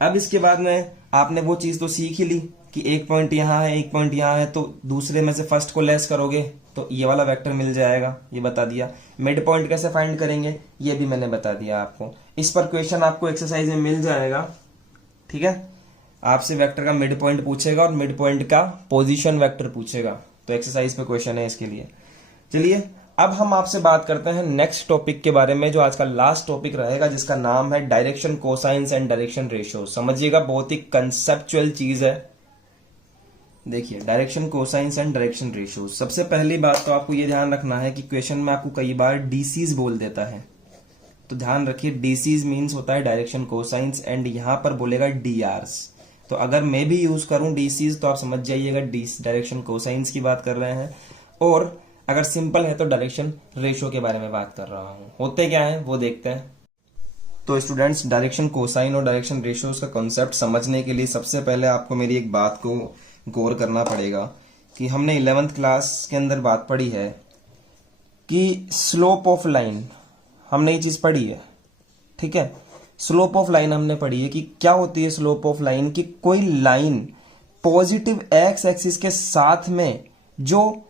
अब इसके बाद में आपने वो चीज तो सीख ही ली कि एक पॉइंट यहां है, एक पॉइंट यहां है, तो दूसरे में से फर्स्ट को लेस करोगे तो ये वाला वेक्टर मिल जाएगा, ये बता दिया। मिड पॉइंट कैसे फाइंड करेंगे ये भी मैंने बता दिया आपको। इस पर क्वेश्चन आपको एक्सरसाइज में मिल जाएगा। ठीक है, आपसे वेक्टर का मिड पॉइंट पूछेगा और मिड पॉइंट का पोजीशन वेक्टर पूछेगा, तो एक्सरसाइज पे क्वेश्चन है इसके लिए। चलिए, अब हम आपसे बात करते हैं नेक्स्ट टॉपिक के बारे में, जो आज का लास्ट टॉपिक रहेगा, जिसका नाम है direction cosines and direction ratio. समझिएगा, बहुत ही कंसेप्चुअल चीज है। देखिए, direction cosines and direction ratio. सबसे पहली बात तो आपको यह ध्यान रखना है कि क्वेश्चन में आपको कई बार डीसीज बोल देता है, तो ध्यान रखिए, डीसीज मीन्स होता है डायरेक्शन कोसाइंस, एंड यहां पर बोलेगा डीआरस। तो अगर मैं भी यूज करूं डीसीज तो आप समझ जाइएगा डायरेक्शन कोसाइंस की बात कर रहे हैं, और अगर सिंपल है तो डायरेक्शन रेशियो के बारे में बात कर रहा हूं। होते क्या है वो देखते हैं। तो स्टूडेंट्स, डायरेक्शन कोसाइन और डायरेक्शन रेशियोज का कॉन्सेप्ट समझने के लिए सबसे पहले आपको मेरी एक बात को गौर करना पड़ेगा कि हमने 11th क्लास के अंदर बात पढ़ी है कि स्लोप ऑफ लाइन, हमने ये चीज पढ़ी है। ठीक है, स्लोप ऑफ लाइन हमने पढ़ी है कि क्या होती है स्लोप ऑफ लाइन, कि कोई लाइन पॉजिटिव एक्स एक्सिस के साथ में जो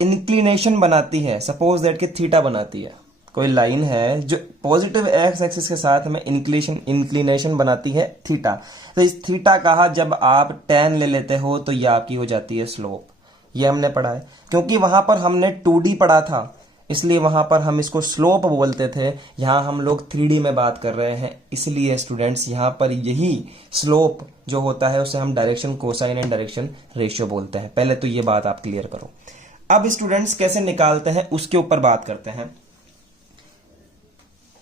इंक्लिनेशन बनाती है, सपोज दैट कि थीटा बनाती है, कोई लाइन है जो पॉजिटिव एक्स एक्सिस के साथ में इंक्लिनेशन बनाती है थीटा, तो इस थीटा का जब आप tan ले लेते हो तो ये आपकी हो जाती है स्लोप। ये हमने पढ़ा है, क्योंकि वहां पर हमने 2D पढ़ा था, इसलिए वहां पर हम इसको स्लोप बोलते थे। यहां हम लोग 3D में बात कर रहे हैं, इसलिए स्टूडेंट्स यहां पर यही स्लोप जो होता है उसे हम direction cosine and direction ratio बोलते हैं। पहले तो ये बात आप क्लियर करो। अब स्टूडेंट्स कैसे निकालते हैं उसके ऊपर बात करते हैं।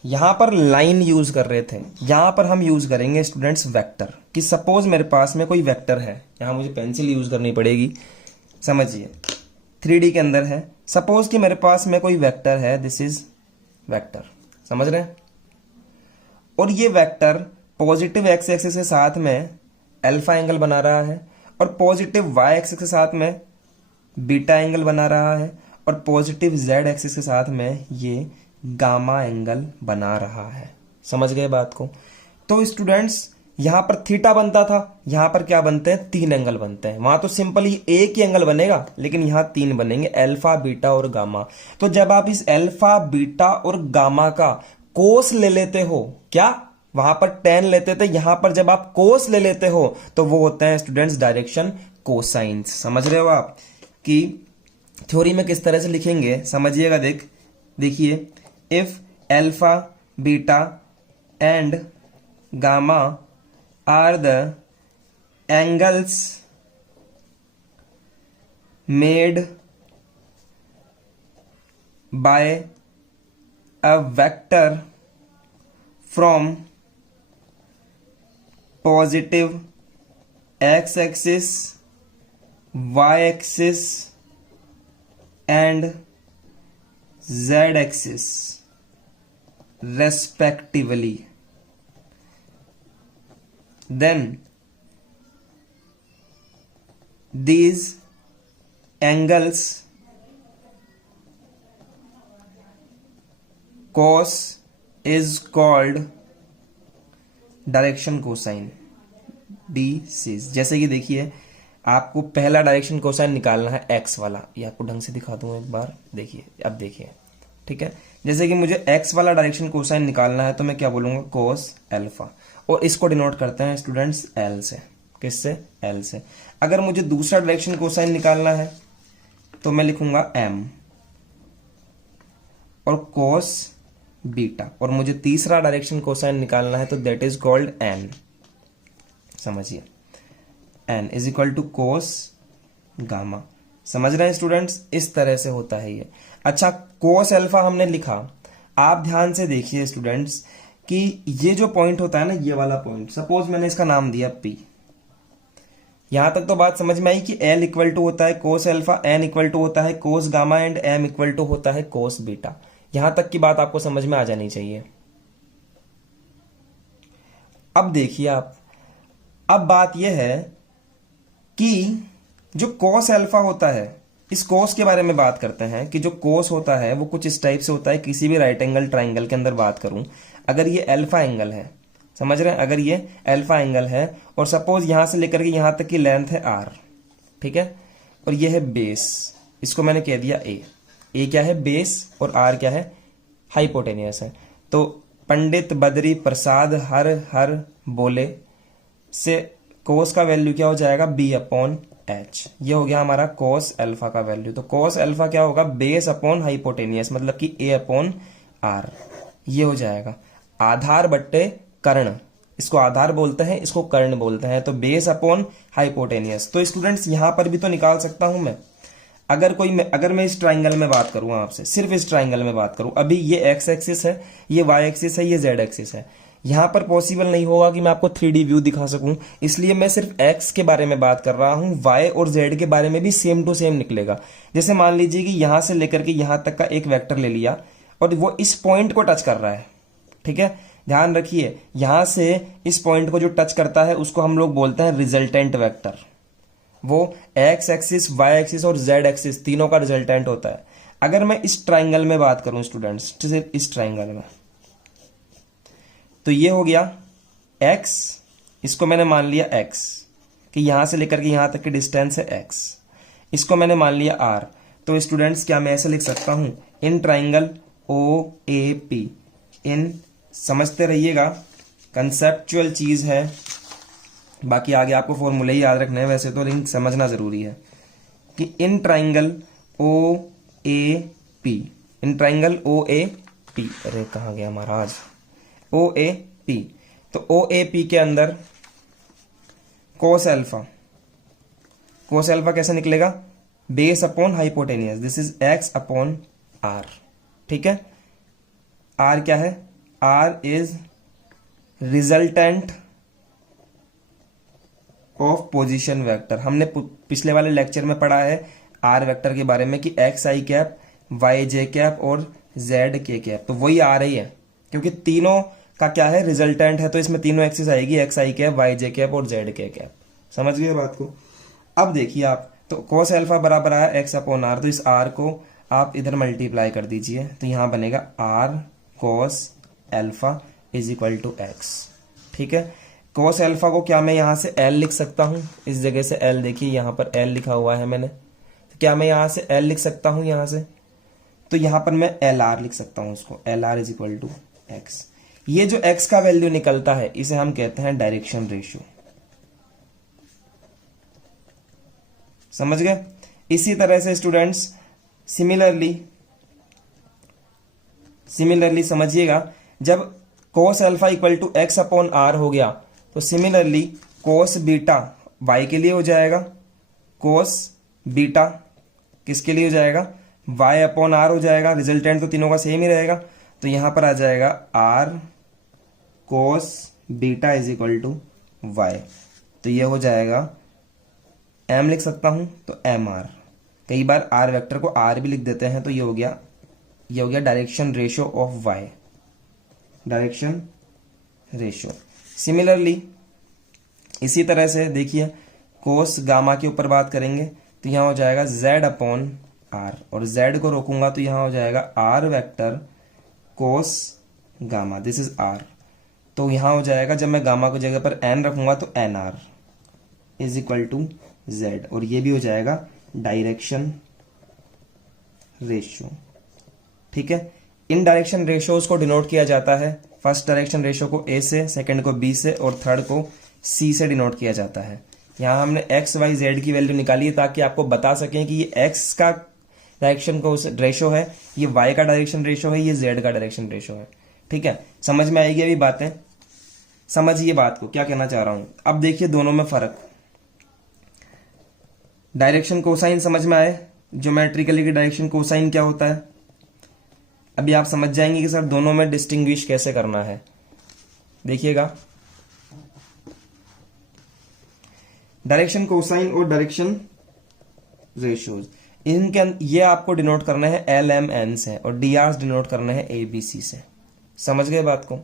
यहां पर लाइन यूज कर रहे थे, यहां पर हम यूज करेंगे स्टूडेंट्स वेक्टर, कि सपोज मेरे पास में कोई वेक्टर है, यहां मुझे पेंसिल यूज करनी पड़ेगी, समझिए 3D के अंदर है। सपोज कि मेरे पास में कोई वेक्टर है, दिस इज वेक्टर, समझ रहे हैं, और ये वेक्टर पॉजिटिव एक्स एक्सिस के साथ में अल्फा एंगल बना रहा है, और पॉजिटिव वाई एक्सिस के साथ में बीटा एंगल बना रहा है, और पॉजिटिव जेड एक्सिस के साथ में ये गामा एंगल बना रहा है। समझ गए बात को? तो स्टूडेंट्स, यहां पर थीटा बनता था, यहां पर क्या बनते हैं, 3 एंगल बनते हैं। वहां तो सिंपल ही एक ही एंगल बनेगा, लेकिन यहां 3 बनेंगे, अल्फा, बीटा और गामा। तो जब आप इस अल्फा, बीटा और गामा का कोस ले लेते हो, क्या वहां पर tan लेते थे, यहां पर जब आप कोस ले लेते हो तो वो होते हैं स्टूडेंट्स डायरेक्शन कोसाइंस। समझ रहे हो आप कि थ्योरी में किस तरह से लिखेंगे, समझिएगा। देखिए, if alpha beta and gamma are the angles made by a vector from positive x-axis, y-axis and z-axis respectively. Then these angles cos is called direction cosine DC। जैसे कि देखिए आपको पहला डायरेक्शन कोसाइन निकालना है एक्स वाला, ये आपको ढंग से दिखा दूं एक बार, देखिए अब देखिए, ठीक है। जैसे कि मुझे एक्स वाला डायरेक्शन कोसाइन निकालना है तो मैं क्या बोलूंगा, कोस अल्फा, और इसको डिनोट करते हैं स्टूडेंट्स एल से। किससे, एल से। अगर मुझे दूसरा डायरेक्शन कोसाइन निकालना है तो मैं लिखूंगा एम और कोस बीटा, और मुझे तीसरा डायरेक्शन कोसाइन निकालना है तो दैट इज कॉल्ड एन। समझिए, N is equal to cos gamma. समझ रहे हैं स्टूडेंट्स, इस तरह से होता है ये। अच्छा, कोस अल्फा हमने लिखा, आप ध्यान से देखिए स्टूडेंट्स कि ये जो पॉइंट होता है ना, ये वाला पॉइंट, सपोज मैंने इसका नाम दिया पी। यहां तक तो बात समझ में आई कि एल इक्वल टू होता है cos alpha, N equal to होता है cos gamma and M equal to होता है कोस बीटा। यहां तक की बात आपको समझ में आ जानी चाहिए। अब देखिए आप, अब बात यह है कि जो कोस अल्फा होता है, इस कोस के बारे में बात करते हैं कि जो कोस होता है वो कुछ इस टाइप से होता है। किसी भी राइट एंगल ट्राइंगल के अंदर बात करूं, अगर ये अल्फा एंगल है, समझ रहे हैं, अगर ये अल्फा एंगल है और सपोज यहां से लेकर के यहां तक की लेंथ है आर, ठीक है, और ये है बेस, इसको मैंने कह दिया ए क्या है, बेस, और आर क्या है, हाइपोटेनियस है। तो पंडित बद्री प्रसाद हर हर बोले से कोस का वैल्यू क्या हो जाएगा, बी अपॉन एच। ये हो गया हमारा कोस अल्फा का वैल्यू। तो कोस अल्फा क्या होगा, बेस अपॉन हाइपोटेनियस, मतलब कि ए अपॉन आर। ये हो जाएगा आधार बट्टे कर्ण, इसको आधार बोलते हैं, इसको कर्ण बोलते हैं। तो बेस अपॉन हाइपोटेनियस। तो स्टूडेंट्स यहां पर भी तो निकाल सकता हूं मैं। अगर मैं इस ट्राइंगल में बात करूं आपसे, सिर्फ इस ट्राइंगल में बात करूं, अभी ये एक्स एक्सिस है, ये वाई एक्सिस है, ये जेड एक्सिस है। यहां पर पॉसिबल नहीं होगा कि मैं आपको 3D व्यू दिखा सकूं, इसलिए मैं सिर्फ एक्स के बारे में बात कर रहा हूं। वाई और जेड के बारे में भी सेम टू सेम निकलेगा। जैसे मान लीजिए कि यहां से लेकर के यहां तक का एक वेक्टर ले लिया और वो इस पॉइंट को टच कर रहा है, ठीक है। ध्यान रखिए, यहां से इस पॉइंट को जो टच करता है उसको हम लोग बोलते हैं रिजल्टेंट वेक्टर। वो एक्स एक्सिस, वाई एक्सिस और जेड एक्सिस तीनों का रिजल्टेंट होता है। अगर मैं इस ट्राइंगल में बात करूं स्टूडेंट्स, सिर्फ इस ट्राइंगल में, तो ये हो गया x, इसको मैंने मान लिया x कि यहां से लेकर के यहां तक की डिस्टेंस है x, इसको मैंने मान लिया r। तो स्टूडेंट्स क्या मैं ऐसे लिख सकता हूं, इन ट्राइंगल OAP, इन, समझते रहिएगा, कंसेप्चुअल चीज है, बाकी आगे आपको फॉर्मूले ही याद रखने हैं वैसे तो, लेकिन समझना जरूरी है कि in triangle OAP, in triangle OAP, अरे कहाँ गया महाराज, OAP, तो OAP के अंदर कोस अल्फा कैसे निकलेगा, base upon hypotenuse, this is x upon r, ठीक है। r क्या है, r is resultant of position vector. हमने पिछले वाले लेक्चर में पढ़ा है आर वेक्टर के बारे में कि x i cap, y j cap और जेड के कैप, तो वही आ रही है क्योंकि तीनों का क्या है, रिजल्टेंट है, तो इसमें तीनों एक्सिस आएगी, x i cap, y j cap और जेड के कैप। समझ गए बात को। अब देखिए आप, तो कोस अल्फा बराबर आया एक्स अपॉन आर, तो इस आर को आप इधर मल्टीप्लाई कर दीजिए, तो यहां बनेगा R cos alpha is equal to X, ठीक है। कोस अल्फा को क्या मैं यहां से एल लिख सकता हूं, इस जगह से एल, देखिए यहां पर एल लिखा हुआ है मैंने, तो क्या मैं यहां से एल लिख सकता हूं यहां से, तो यहां पर मैं एल आर लिख सकता हूं इसको, L R is equal to X. ये जो एक्स का वैल्यू निकलता है इसे हम कहते हैं डायरेक्शन रेशियो। समझ गए। इसी तरह से स्टूडेंट्स सिमिलरली समझिएगा, जब cos alpha equal to X upon R हो गया तो सिमिलरली कोस बीटा वाई के लिए हो जाएगा, कोस बीटा किसके लिए हो जाएगा, वाई अपॉन आर हो जाएगा। रिजल्टेंट तो तीनों का सेम ही रहेगा, तो यहां पर आ जाएगा R cos beta is equal to Y. तो ये हो जाएगा, एम लिख सकता हूं तो एम आर, कई बार आर वेक्टर को आर भी लिख देते हैं, तो ये हो गया direction ratio of Y, direction ratio. Similarly इसी तरह से देखिए कोस गामा के ऊपर बात करेंगे तो यहां हो जाएगा z अपॉन आर, और z को रोकूंगा तो यहां हो जाएगा R vector cos gamma, this is R. तो यहां हो जाएगा, जब मैं गामा को जगह पर n रखूंगा तो N R is equal to z, और ये भी हो जाएगा डायरेक्शन रेशियो। ठीक है, इन डायरेक्शन रेशियोज को डिनोट किया जाता है, फर्स्ट डायरेक्शन रेशियो को a से, सेकंड को b से और थर्ड को c से डिनोट किया जाता है। यहां हमने x y z की वैल्यू निकाली है ताकि आपको बता सकें कि ये x का डायरेक्शन को रेशियो है, ये y का डायरेक्शन रेशियो है, ये z का डायरेक्शन रेशियो है। ठीक है, समझ में आएगी अभी बातें, समझिए बात को क्या कहना चाह रहा हूं। अब देखिए दोनों में फर्क, डायरेक्शन कोसाइन समझ में आए, ज्योमेट्रिकली की डायरेक्शन कोसाइन क्या होता है, अभी आप समझ जाएंगे कि सर दोनों में डिस्टिंग्विश कैसे करना है। देखिएगा, डायरेक्शन कोसाइन और डायरेक्शन रेशियोज, इनके ये आपको डिनोट करना है एल एम एन से, और डी आर डिनोट करना है ए बी सी से। समझ गए बात को।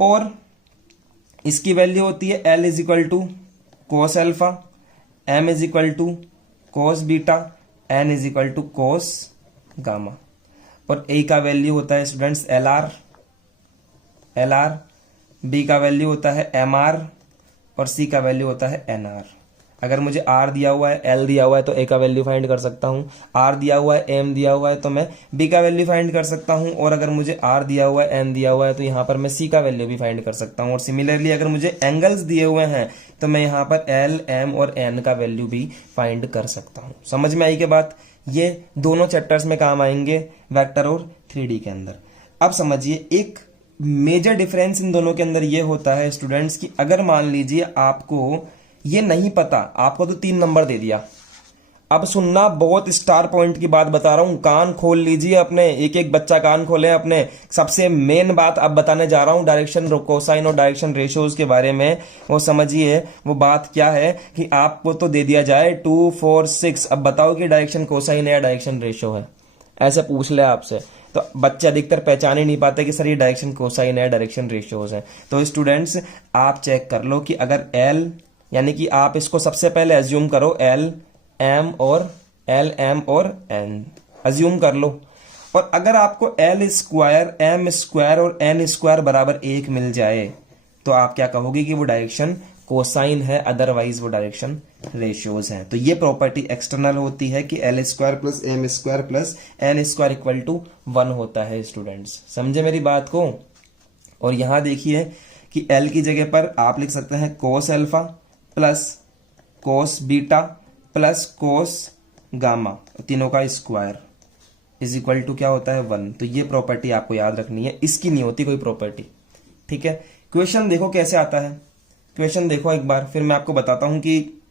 और इसकी वैल्यू होती है L is equal to cos alpha, M is equal to cos beta, N is equal to cos gamma, और ए का वैल्यू होता है स्टूडेंट्स एल आर, बी का वैल्यू होता है एम आर, और सी का वैल्यू होता है एन आर। अगर मुझे आर दिया हुआ है, एल दिया हुआ है तो ए का वैल्यू फाइंड कर सकता हूं, आर दिया हुआ है, एम दिया हुआ है तो मैं बी का वैल्यू फाइंड कर सकता हूं, और अगर मुझे आर दिया हुआ है, एन दिया हुआ है तो यहां पर मैं सी का वैल्यू भी फाइंड कर सकता हूं। और सिमिलरली अगर मुझे एंगल्स दिए हुए हैं तो मैं यहां पर एल, एम और एन का वैल्यू भी फाइंड कर सकता हूं। समझ में आई के बात, ये दोनों चैप्टर्स में काम आएंगे वेक्टर और 3D के अंदर। अब समझिए एक मेजर डिफरेंस इन दोनों के अंदर ये होता है स्टूडेंट्स कि अगर मान लीजिए आपको ये नहीं पता, आपको तो 3 नंबर दे दिया। अब सुनना, बहुत स्टार पॉइंट की बात बता रहा हूं, कान खोल लीजिए अपने, एक एक बच्चा कान खोले अपने। सबसे मेन बात अब बताने जा रहा हूं डायरेक्शन कोसाइन और डायरेक्शन रेशियोज के बारे में, वो समझिए। वो बात क्या है कि आपको तो दे दिया जाए 2 4 6, अब बताओ कि डायरेक्शन कोसाइन है या डायरेक्शन रेशियो है, ऐसे पूछ ले आपसे, तो बच्चे अधिकतर पहचान ही नहीं पाते कि सर ये डायरेक्शन कोसाइन है, डायरेक्शन रेशियोज है। तो स्टूडेंट्स आप चेक कर लो कि अगर एल, यानी कि आप इसको सबसे पहले अज्यूम करो एल एम और एन अज्यूम कर लो, और अगर आपको एल स्क्वायर, एम स्क्वायर और एन स्क्वायर बराबर 1 मिल जाए तो आप क्या कहोगे कि वो डायरेक्शन कोसाइन है, अदरवाइज वो डायरेक्शन रेशियोज है। तो ये प्रॉपर्टी एक्सटर्नल होती है कि L square plus M square plus N square equal to 1 होता है। स्टूडेंट्स समझे मेरी बात को। और यहां देखिए कि एल की जगह पर आप लिख सकते हैं कोस alpha plus cos beta plus cos gamma, तीनों का स्क्वायर इज इक्वल टू क्या होता है 1। तो ये प्रॉपर्टी आपको याद रखनी है, इसकी नहीं होती कोई प्रॉपर्टी। ठीक है, क्वेश्चन देखो कैसे आता है, क्वेश्चन देखो एक बार, फिर मैं आपको बताता हूं कि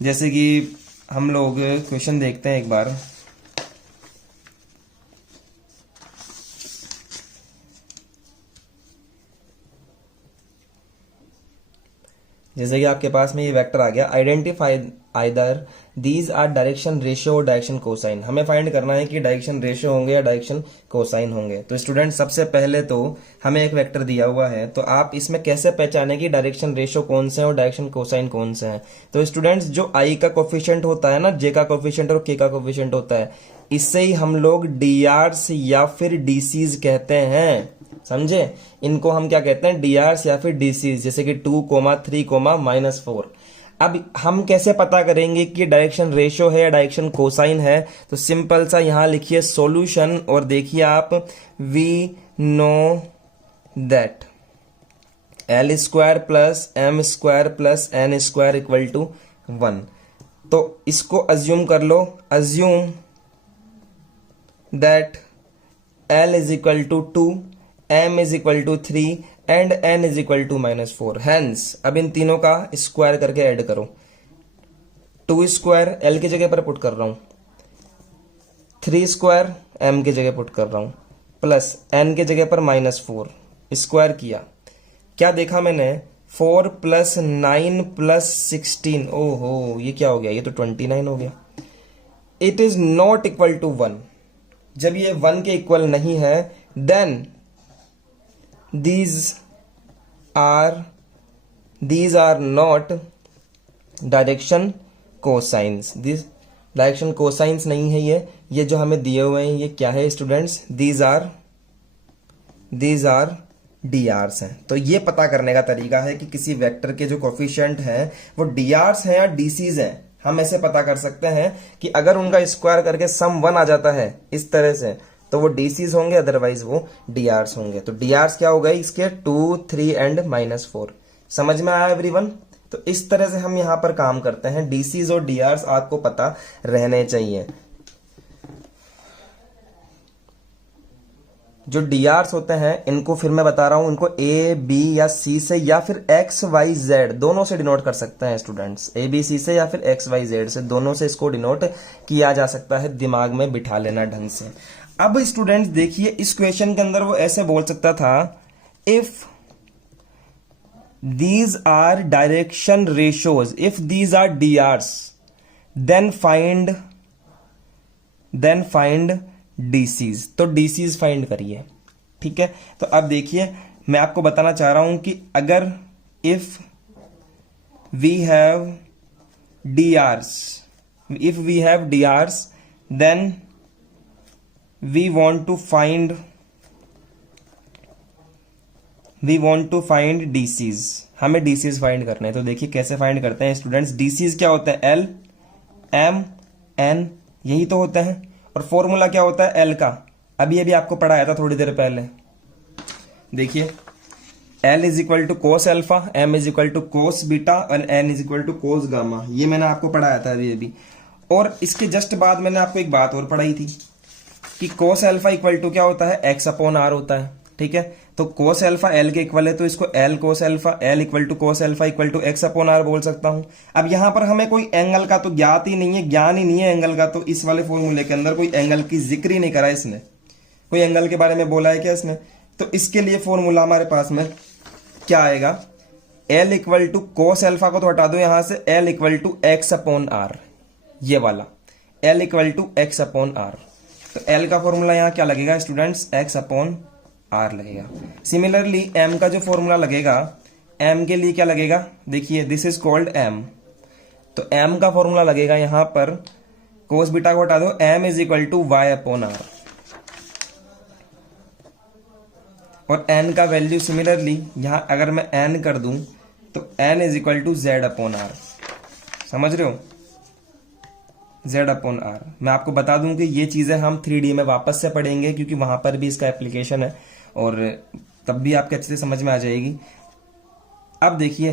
जैसे कि हम लोग क्वेश्चन देखते हैं एक बार। जैसे कि आपके पास में ये वेक्टर आ गया, identify either these are direction ratio और डायरेक्शन कोसाइन। हमें फाइंड करना है कि डायरेक्शन रेशियो होंगे या डायरेक्शन कोसाइन होंगे। तो स्टूडेंट सबसे पहले तो हमें एक वेक्टर दिया हुआ है, तो आप इसमें कैसे पहचाने कि डायरेक्शन रेशियो कौन से हैं और डायरेक्शन कोसाइन कौन से हैं। तो स्टूडेंट्स जो आई का कोफिशिएंट होता है ना, जे का कोफिशिएंट और के का कोफिशिएंट होता है, इससे ही हम लोग डीआरस या फिर डीसीज कहते हैं। समझे, इनको हम क्या कहते हैं, डीआरस या फिर डीसीज, जैसे कि 2, 3, -4। अब हम कैसे पता करेंगे कि डायरेक्शन रेशियो है या डायरेक्शन कोसाइन है। तो सिंपल सा यहां लिखिए सॉल्यूशन, और देखिए आप we know that L square plus M square plus N square equal to 1। तो इसको अज्यूम कर लो, assume that L is equal to 2, m is equal to 3 and n is equal to -4। Hence अब इन तीनों का स्क्वायर करके add करो। 2 स्क्वायर l की जगह पर पुट कर रहा हूं, 3 स्क्वायर m की जगह पुट कर रहा हूं, प्लस n की जगह पर -4 स्क्वायर किया। क्या देखा मैंने, 4 + 9 + 16, ओहो ये क्या हो गया, ये तो 29 हो गया। It is not equal to 1। जब ये 1 के इक्वल नहीं है, then these are not direction cosines. This direction cosines नहीं है। ये जो हमें दिए हुए हैं ये क्या है स्टूडेंट्स, these are DRs हैं। तो ये पता करने का तरीका है कि किसी वेक्टर के जो कोफिशिएंट हैं वो DRs हैं या DCs हैं। हम ऐसे पता कर सकते हैं कि अगर उनका स्क्वायर करके सम 1 आ जाता है इस तरह से, तो वो DCs होंगे, अदरवाइज वो DRs होंगे। तो DRs क्या हो गई इसके, 2, 3 एंड -4। समझ में आया एवरीवन? तो इस तरह से हम यहां पर काम करते हैं। DCs और DRs आपको पता रहने चाहिए। जो DRs होते हैं इनको फिर मैं बता रहा हूं, इनको A, B या C से या फिर X, Y, Z दोनों से डिनोट कर सकते हैं स्टूडेंट्स। A, B, C से या फिर X, Y, Z से दोनों से इसको डिनोट किया जा सकता है। दिमाग में बिठा लेना ढंग से। अब स्टूडेंट्स देखिए इस क्वेश्चन के अंदर वो ऐसे बोल सकता था, if these are direction ratios, if these are DRs, then find DCs। तो DCs फाइंड करिए, ठीक है। तो अब देखिए मैं आपको बताना चाह रहा हूं कि अगर if we have DRs, then we want to find DCs। हमें DCs फाइंड करने हैं। तो देखिए कैसे फाइंड करते हैं स्टूडेंट्स। DCs क्या होता है, L, M, N, यही तो होता है। और फॉर्मूला क्या होता है L का, अभी आपको पढ़ाया था थोड़ी देर पहले। देखिए L is equal to cos alpha, M is equal to cos beta और N is equal to cos gamma. ये मैंने आपको पढ़ाया था अभी। और इसके जस्ट बाद मैंने आपको एक बात और पढ़ाई थी कि कोस अल्फा इक्वल टू क्या होता है, x/r होता है, ठीक है। तो कोस अल्फा L के इक्वल है, तो इसको L cos alpha, L equal to cos alpha equal to x/r बोल सकता हूं। अब यहां पर हमें कोई एंगल का तो ज्ञान ही नहीं है एंगल का। तो इस वाले फॉर्मूले के अंदर कोई एंगल की जिक्र ही नहीं करा इसने, कोई एंगल के बारे में बोला है क्या इसने। तो इसके लिए फॉर्मूला हमारे पास में क्या आएगा, L equal to cos alpha को तो हटा दो यहां से, L इक्वल टू x/r, ये वाला L इक्वल टू x/r। तो L का फॉर्मूला यहां क्या लगेगा स्टूडेंट्स, x/r लगेगा। सिमिलरली M का जो फॉर्मूला लगेगा, M के लिए क्या लगेगा, देखिए दिस इज कॉल्ड M। तो M का फॉर्मूला लगेगा यहां पर, कोस बीटा को हटा दो, M is equal to y/r। और N का वैल्यू सिमिलरली यहां अगर मैं N कर दूं तो N is equal to z/r। समझ रहे हो, z/r। मैं आपको बता दूं कि ये चीजें हम 3D में वापस से पढ़ेंगे क्योंकि वहां पर भी इसका एप्लीकेशन है और तब भी आपके अच्छे से समझ में आ जाएगी। अब देखिए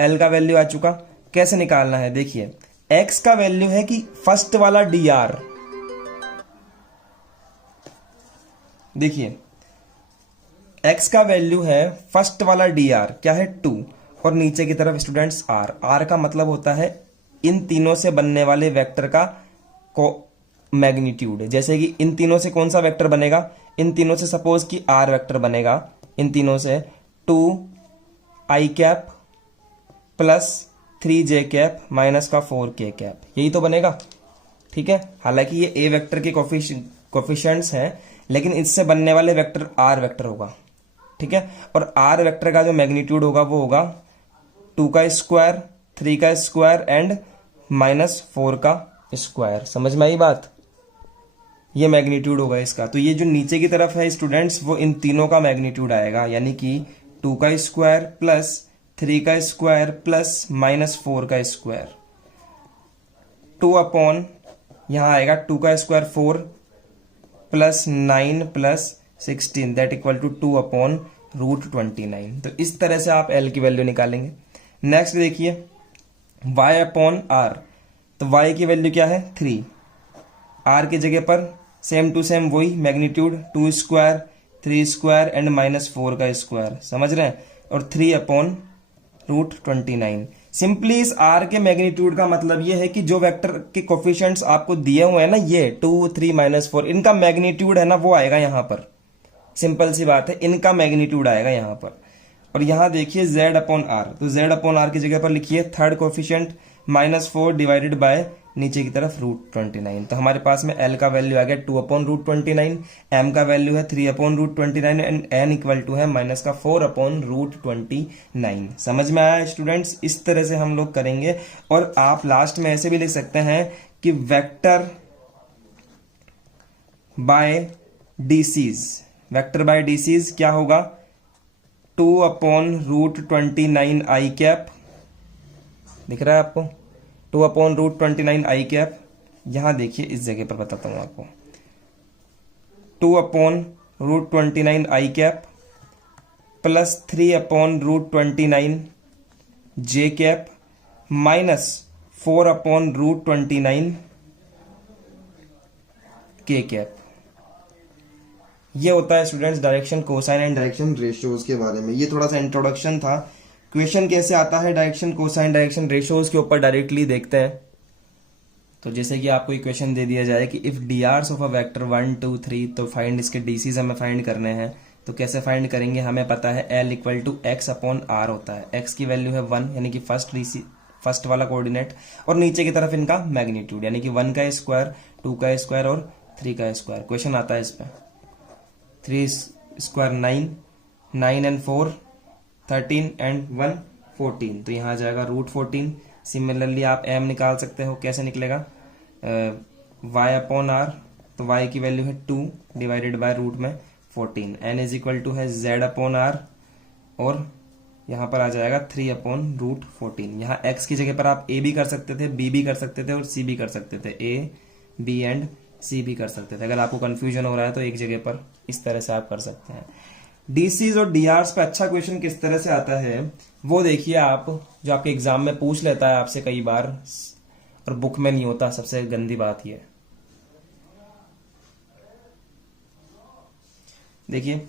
L का वैल्यू आ चुका, कैसे निकालना है, देखिए X का वैल्यू है कि फर्स्ट वाला DR, देखिए X का वैल्यू है फर्स्ट वाला DR क्या है 2, और नीचे की तरफ स्टूडेंट्स R का मतलब होता है इन तीनों से बनने वाले वेक्टर का मैग्नीट्यूड। जैसे कि इन तीनों से कौन सा वेक्टर बनेगा, इन तीनों से सपोज कि R वेक्टर बनेगा, इन तीनों से 2i प्लस 3j माइनस का 4k, यही तो बनेगा, ठीक है। हालांकि ये A वेक्टर के कोफिशिएंट्स हैं, लेकिन इससे बनने वाले वेक्टर R वेक्टर होगा, ठीक है। और R वेक्टर का जो मैग्नीट्यूड होगा वो होगा 2 का स्क्वायर, 3 का स्क्वायर एंड -4 का स्क्वायर। समझ में आई बात, ये मैग्नीट्यूड होगा इसका। तो ये जो नीचे की तरफ है स्टूडेंट्स वो इन तीनों का मैग्नीट्यूड आएगा, यानी कि 2 का स्क्वायर प्लस 3 का स्क्वायर प्लस -4 का स्क्वायर, 2 अपॉन यहां आएगा 2 का square 4 plus 9 plus 16 that equal to 2 upon √29। तो इस तरह से आप L की वैल्यू निकालेंगे। नेक्स्ट देखिए y/r, तो y की वैल्यू क्या है 3, r की जगह पर सेम टू सेम वही मैग्नीट्यूड 2 स्क्वायर 3 स्क्वायर एंड -4 का स्क्वायर, समझ रहे हैं, और 3/√29। सिंपली इस r के मैग्नीट्यूड का मतलब ये है कि जो वेक्टर के कोफिशिएंट्स आपको दिए हुए हैं ना, ये 2, 3, -4, इनका मैग्नीट्यूड है ना वो आएगा यहाँ पर। सिंपल सी बात है, इनका मैग्नीट्यूड आएगा यहाँ पर। और यहाँ देखिए z/r, तो z/r की जगह पर लिखिए थर्ड कोफिशिएंट -4 डिवाइडेड बाय नीचे की तरफ √29। तो हमारे पास में l का वैल्यू आ गया 2/√29, m का वैल्यू है 3/√29 एंड n इक्वल टू है -4/√29। समझ में आया स्टूडेंट्स? इस तरह से हम लोग करेंगे। और आप लास्ट में ऐसे भी लिख सकते हैं कि vector by DCs, vector by DCs क्या होगा, 2/√29 आई कैप, दिख रहा है आपको, 2/√29 आई कैप। यहां देखिए इस जगह पर बताता हूं आपको, 2/√29 आई कैप प्लस 3/√29 जे कैप माइनस 4/√29 के कैप। ये होता है students direction cosine and direction ratios के बारे में। ये थोड़ा सा इंट्रोडक्शन था। क्वेश्चन कैसे आता है डायरेक्शन कोसाइन डायरेक्शन रेशियोज के ऊपर डायरेक्टली देखते हैं। तो जैसे कि आपको इक्वेशन दे दिया जाए कि if D Rs of a vector 1, 2, 3, तो फाइंड इसके डीसीज हमें फाइंड करने हैं। तो कैसे फाइंड करेंगे, हमें पता है L इक्वल टू x/r होता है। x की वैल्यू है 1 यानी कि फर्स्ट वाला कोऑर्डिनेट, और नीचे की तरफ इनका मैग्नीट्यूड यानी कि 1 का स्क्वायर, 2 का स्क्वायर और 3 का स्क्वायर। क्वेश्चन आता है इस पर 3 स्क्वायर 9, 9 एंड 4 13 एंड 1 14, तो यहाँ आ जाएगा √14। सिमिलरली आप m निकाल सकते हो, कैसे निकलेगा, y/r, तो y की वैल्यू है 2 डिवाइडेड बाय रूट में 14। n इज इक्वल टू है z/r, और यहाँ पर आ जाएगा 3/√14। यहाँ x की जगह पर आप a भी कर सकते थे, b भी कर सकते थे और c भी कर सकते थे, a, b एंड c भी कर सकते थे। अगर आपको कंफ्यूजन हो रहा है तो एक जगह पर इस तरह से आप कर सकते हैं। डीसीज और डीआरस पे अच्छा क्वेश्चन किस तरह से आता है वो देखिए आप, जो आपके एग्जाम में पूछ लेता है आपसे कई बार और बुक में नहीं होता, सबसे गंदी बात ये। देखिए,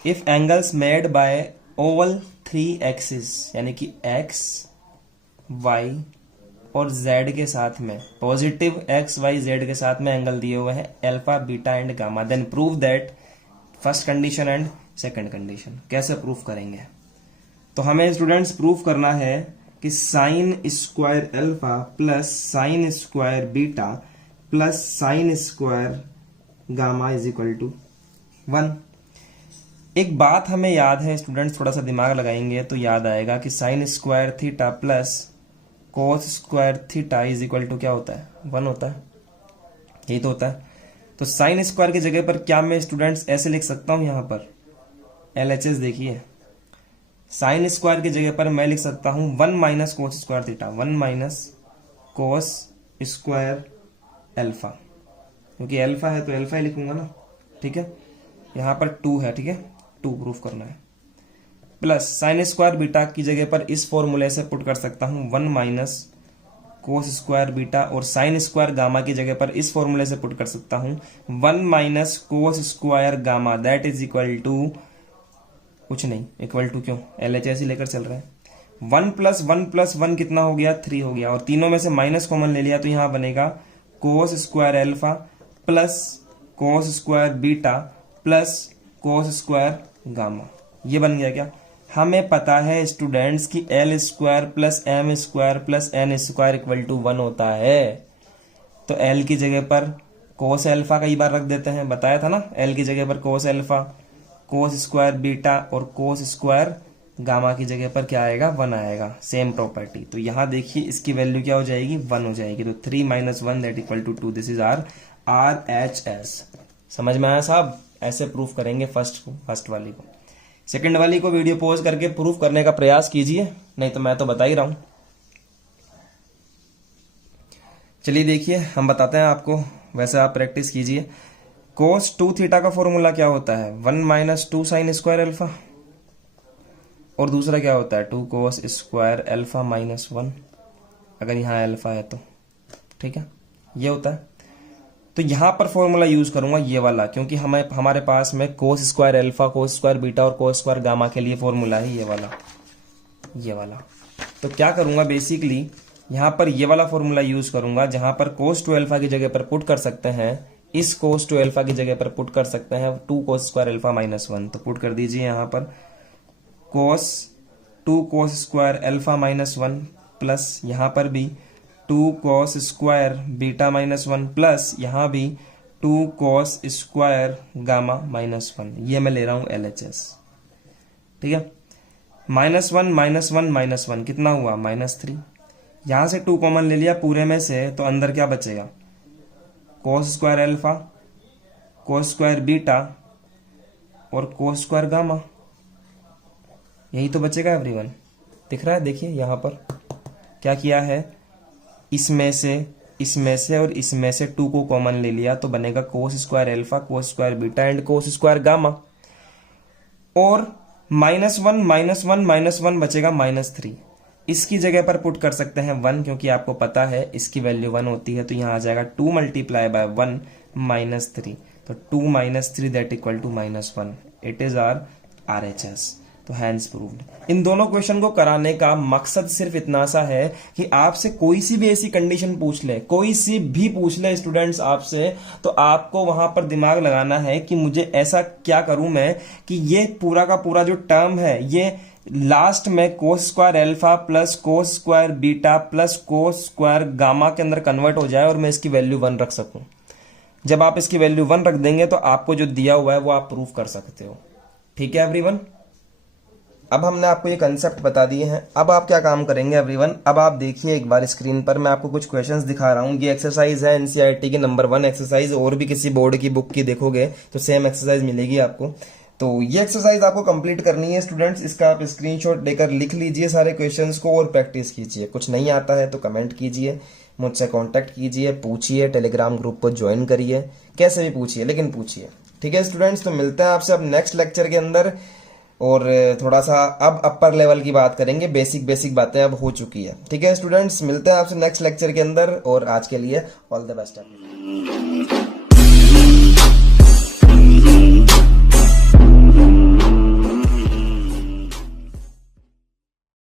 if angles made by Oval 3 axis, यानी कि x, y और z के साथ में, पॉजिटिव x, y, z के साथ में एंगल दिए हुए हैं alpha, beta and gamma, then prove that first condition and second condition. कैसे प्रूफ करेंगे, तो हमें स्टूडेंट्स प्रूफ करना है कि sine square alpha plus sine square beta plus sine square gamma is equal to 1। एक बात हमें याद है स्टूडेंट्स, थोड़ा सा दिमाग लगाएंगे तो याद आएगा कि sine square theta plus cos square theta is equal to क्या होता है, 1 होता है, यही तो होता है। तो साइन स्क्वायर की जगह पर क्या मैं स्टूडेंट्स ऐसे लिख सकता हूं, यहां पर LHS देखिए, साइन स्क्वायर की जगह पर मैं लिख सकता हूं 1 minus cos square theta, 1 minus cos square alpha, क्योंकि अल्फा है तो अल्फा ही लिखूंगा ना, ठीक है। यहां पर 2 है, ठीक है, 2 प्रूफ करना है, प्लस साइन स्क्वायर बीटा की जगह पर इस फॉर्मूले से पुट कर सकता हूं 1 माइनस कोस स्क्वायर बीटा, और साइन स्क्वायर गामा की जगह पर इस फॉर्मूले से पुट कर सकता हूं 1 minus cos square gamma, that is equal to कुछ नहीं, इक्वल टू क्यों, LHS ही लेकर चल रहा है। 1 प्लस 1 प्लस 1 कितना हो गया, 3 हो गया, और तीनों में से माइनस कॉमन ले लिया तो यहां बनेगा cos square alpha plus cos square beta plus cos square gamma. ये बन गया क्या। हमें पता है स्टूडेंट्स की L square plus M square plus N square equal to 1 होता है, तो L की जगह पर कोस अल्फा कई बार रख देते हैं, बताया था ना, L की जगह पर cos alpha, cos square beta और कोस स्क्वायर गामा की जगह पर क्या आएगा, 1 आएगा, सेम प्रॉपर्टी। तो यहां देखिए इसकी वैल्यू क्या हो जाएगी, 1 हो जाएगी, तो 3 minus 1 that equal to 2, this is our RHS। समझ में आया साहब, ऐसे प्रूफ करेंगे फर्स्ट वाली को। सेकंड वाली को वीडियो पॉज करके प्रूफ करने का प्रयास कीजिए, नहीं तो मैं तो बता ही रहा हूं। चलिए देखिए हम बताते हैं आपको, वैसे आप प्रैक्टिस कीजिए। कोस 2 थीटा का फॉर्मूला क्या होता है, 1 माइनस 2 साइन स्क्वायर अल्फा, और दूसरा क्या होता है 2 कोस स्क्वायर अल्फा माइनस 1, अगर यहाँ अल्फा है तो, ठीक है, ये होता है। तो यहां पर फॉर्मूला यूज करूंगा ये वाला, क्योंकि हमारे पास में cos square alpha, cos square beta और कोस स्क्वायर गामा के लिए फॉर्मूला है ये वाला। तो क्या करूंगा बेसिकली यहां पर ये वाला फॉर्मूला यूज करूंगा, जहां पर कोस टू अल्फा की जगह पर पुट कर सकते हैं, इस कोस टू अल्फा की जगह पर पुट कर सकते हैं 2 कोस स्क्वायर अल्फा -1। तो पुट कर दीजिए यहां पर कोस 2 कोस स्क्वायर अल्फा -1 प्लस यहां पर भी 2 कोस स्क्वायर बीटा -1 प्लस यहां भी 2 कोस स्क्वायर गामा -1। ये मैं ले रहा हूं LHS, ठीक है। -1 कितना हुआ -3। यहां से 2 कॉमन ले लिया पूरे में से, तो अंदर क्या बचेगा, cos square alpha, cos square beta और कोस स्क्वायर गामा, यही तो बचेगा एवरीवन। दिख रहा है, देखिए यहां पर क्या किया है, इसमें से और इसमें से 2 को कॉमन ले लिया, तो बनेगा cos square alpha, cos square beta and cos square gamma. और -1 बचेगा -3। इसकी जगह पर पुट कर सकते हैं 1, क्योंकि आपको पता है इसकी वैल्यू 1 होती है, तो यहां आ जाएगा 2 मल्टीप्लाई बाय 1 -3। तो 2 - 3 that equal to -1। It is our RHS। तो हैंड्स प्रूव्ड। इन दोनों क्वेश्चन को कराने का मकसद सिर्फ इतना सा है कि आपसे कोई सी भी ऐसी कंडीशन पूछ ले, कोई सी भी पूछ ले स्टूडेंट्स आपसे, तो आपको वहां पर दिमाग लगाना है कि मुझे ऐसा क्या करूं मैं कि ये पूरा का पूरा जो टर्म है ये लास्ट में cos square alpha plus cos square beta plus cos square gamma के अंदर कन्वर्ट हो जाए और मैं इसकी वैल्यू 1 रख सकूं। जब आप इसकी वैल्यू 1 रख देंगे तो आपको जो दिया हुआ है वो आप प्रूव कर सकते हो। ठीक है एवरीवन, अब हमने आपको ये कंसेप्ट बता दिए हैं। अब आप क्या काम करेंगे एवरीवन, अब आप देखिए एक बार स्क्रीन पर मैं आपको कुछ क्वेश्चंस दिखा रहा हूँ। ये एक्सरसाइज है एनसीईआरटी की नंबर 1 एक्सरसाइज, और भी किसी बोर्ड की बुक की देखोगे तो सेम एक्सरसाइज मिलेगी आपको। तो ये एक्सरसाइज आपको कंप्लीट करनी है स्टूडेंट्स। इसका आप स्क्रीनशॉट लेकर लिख लीजिए सारे क्वेश्चंस को और प्रैक्टिस कीजिए। कुछ नहीं आता है तो कमेंट कीजिए, मुझसे कांटेक्ट कीजिए, पूछिए, टेलीग्राम ग्रुप को ज्वाइन करिए, कैसे भी पूछिए लेकिन पूछिए। ठीक है स्टूडेंट्स, तो मिलते हैं आपसे अब नेक्स्ट लेक्चर के अंदर, और थोड़ा सा अब अपर लेवल की बात करेंगे, बेसिक बातें अब हो चुकी है। ठीक है स्टूडेंट्स, मिलते हैं आपसे नेक्स्ट लेक्चर के अंदर, और आज के लिए ऑल द बेस्ट।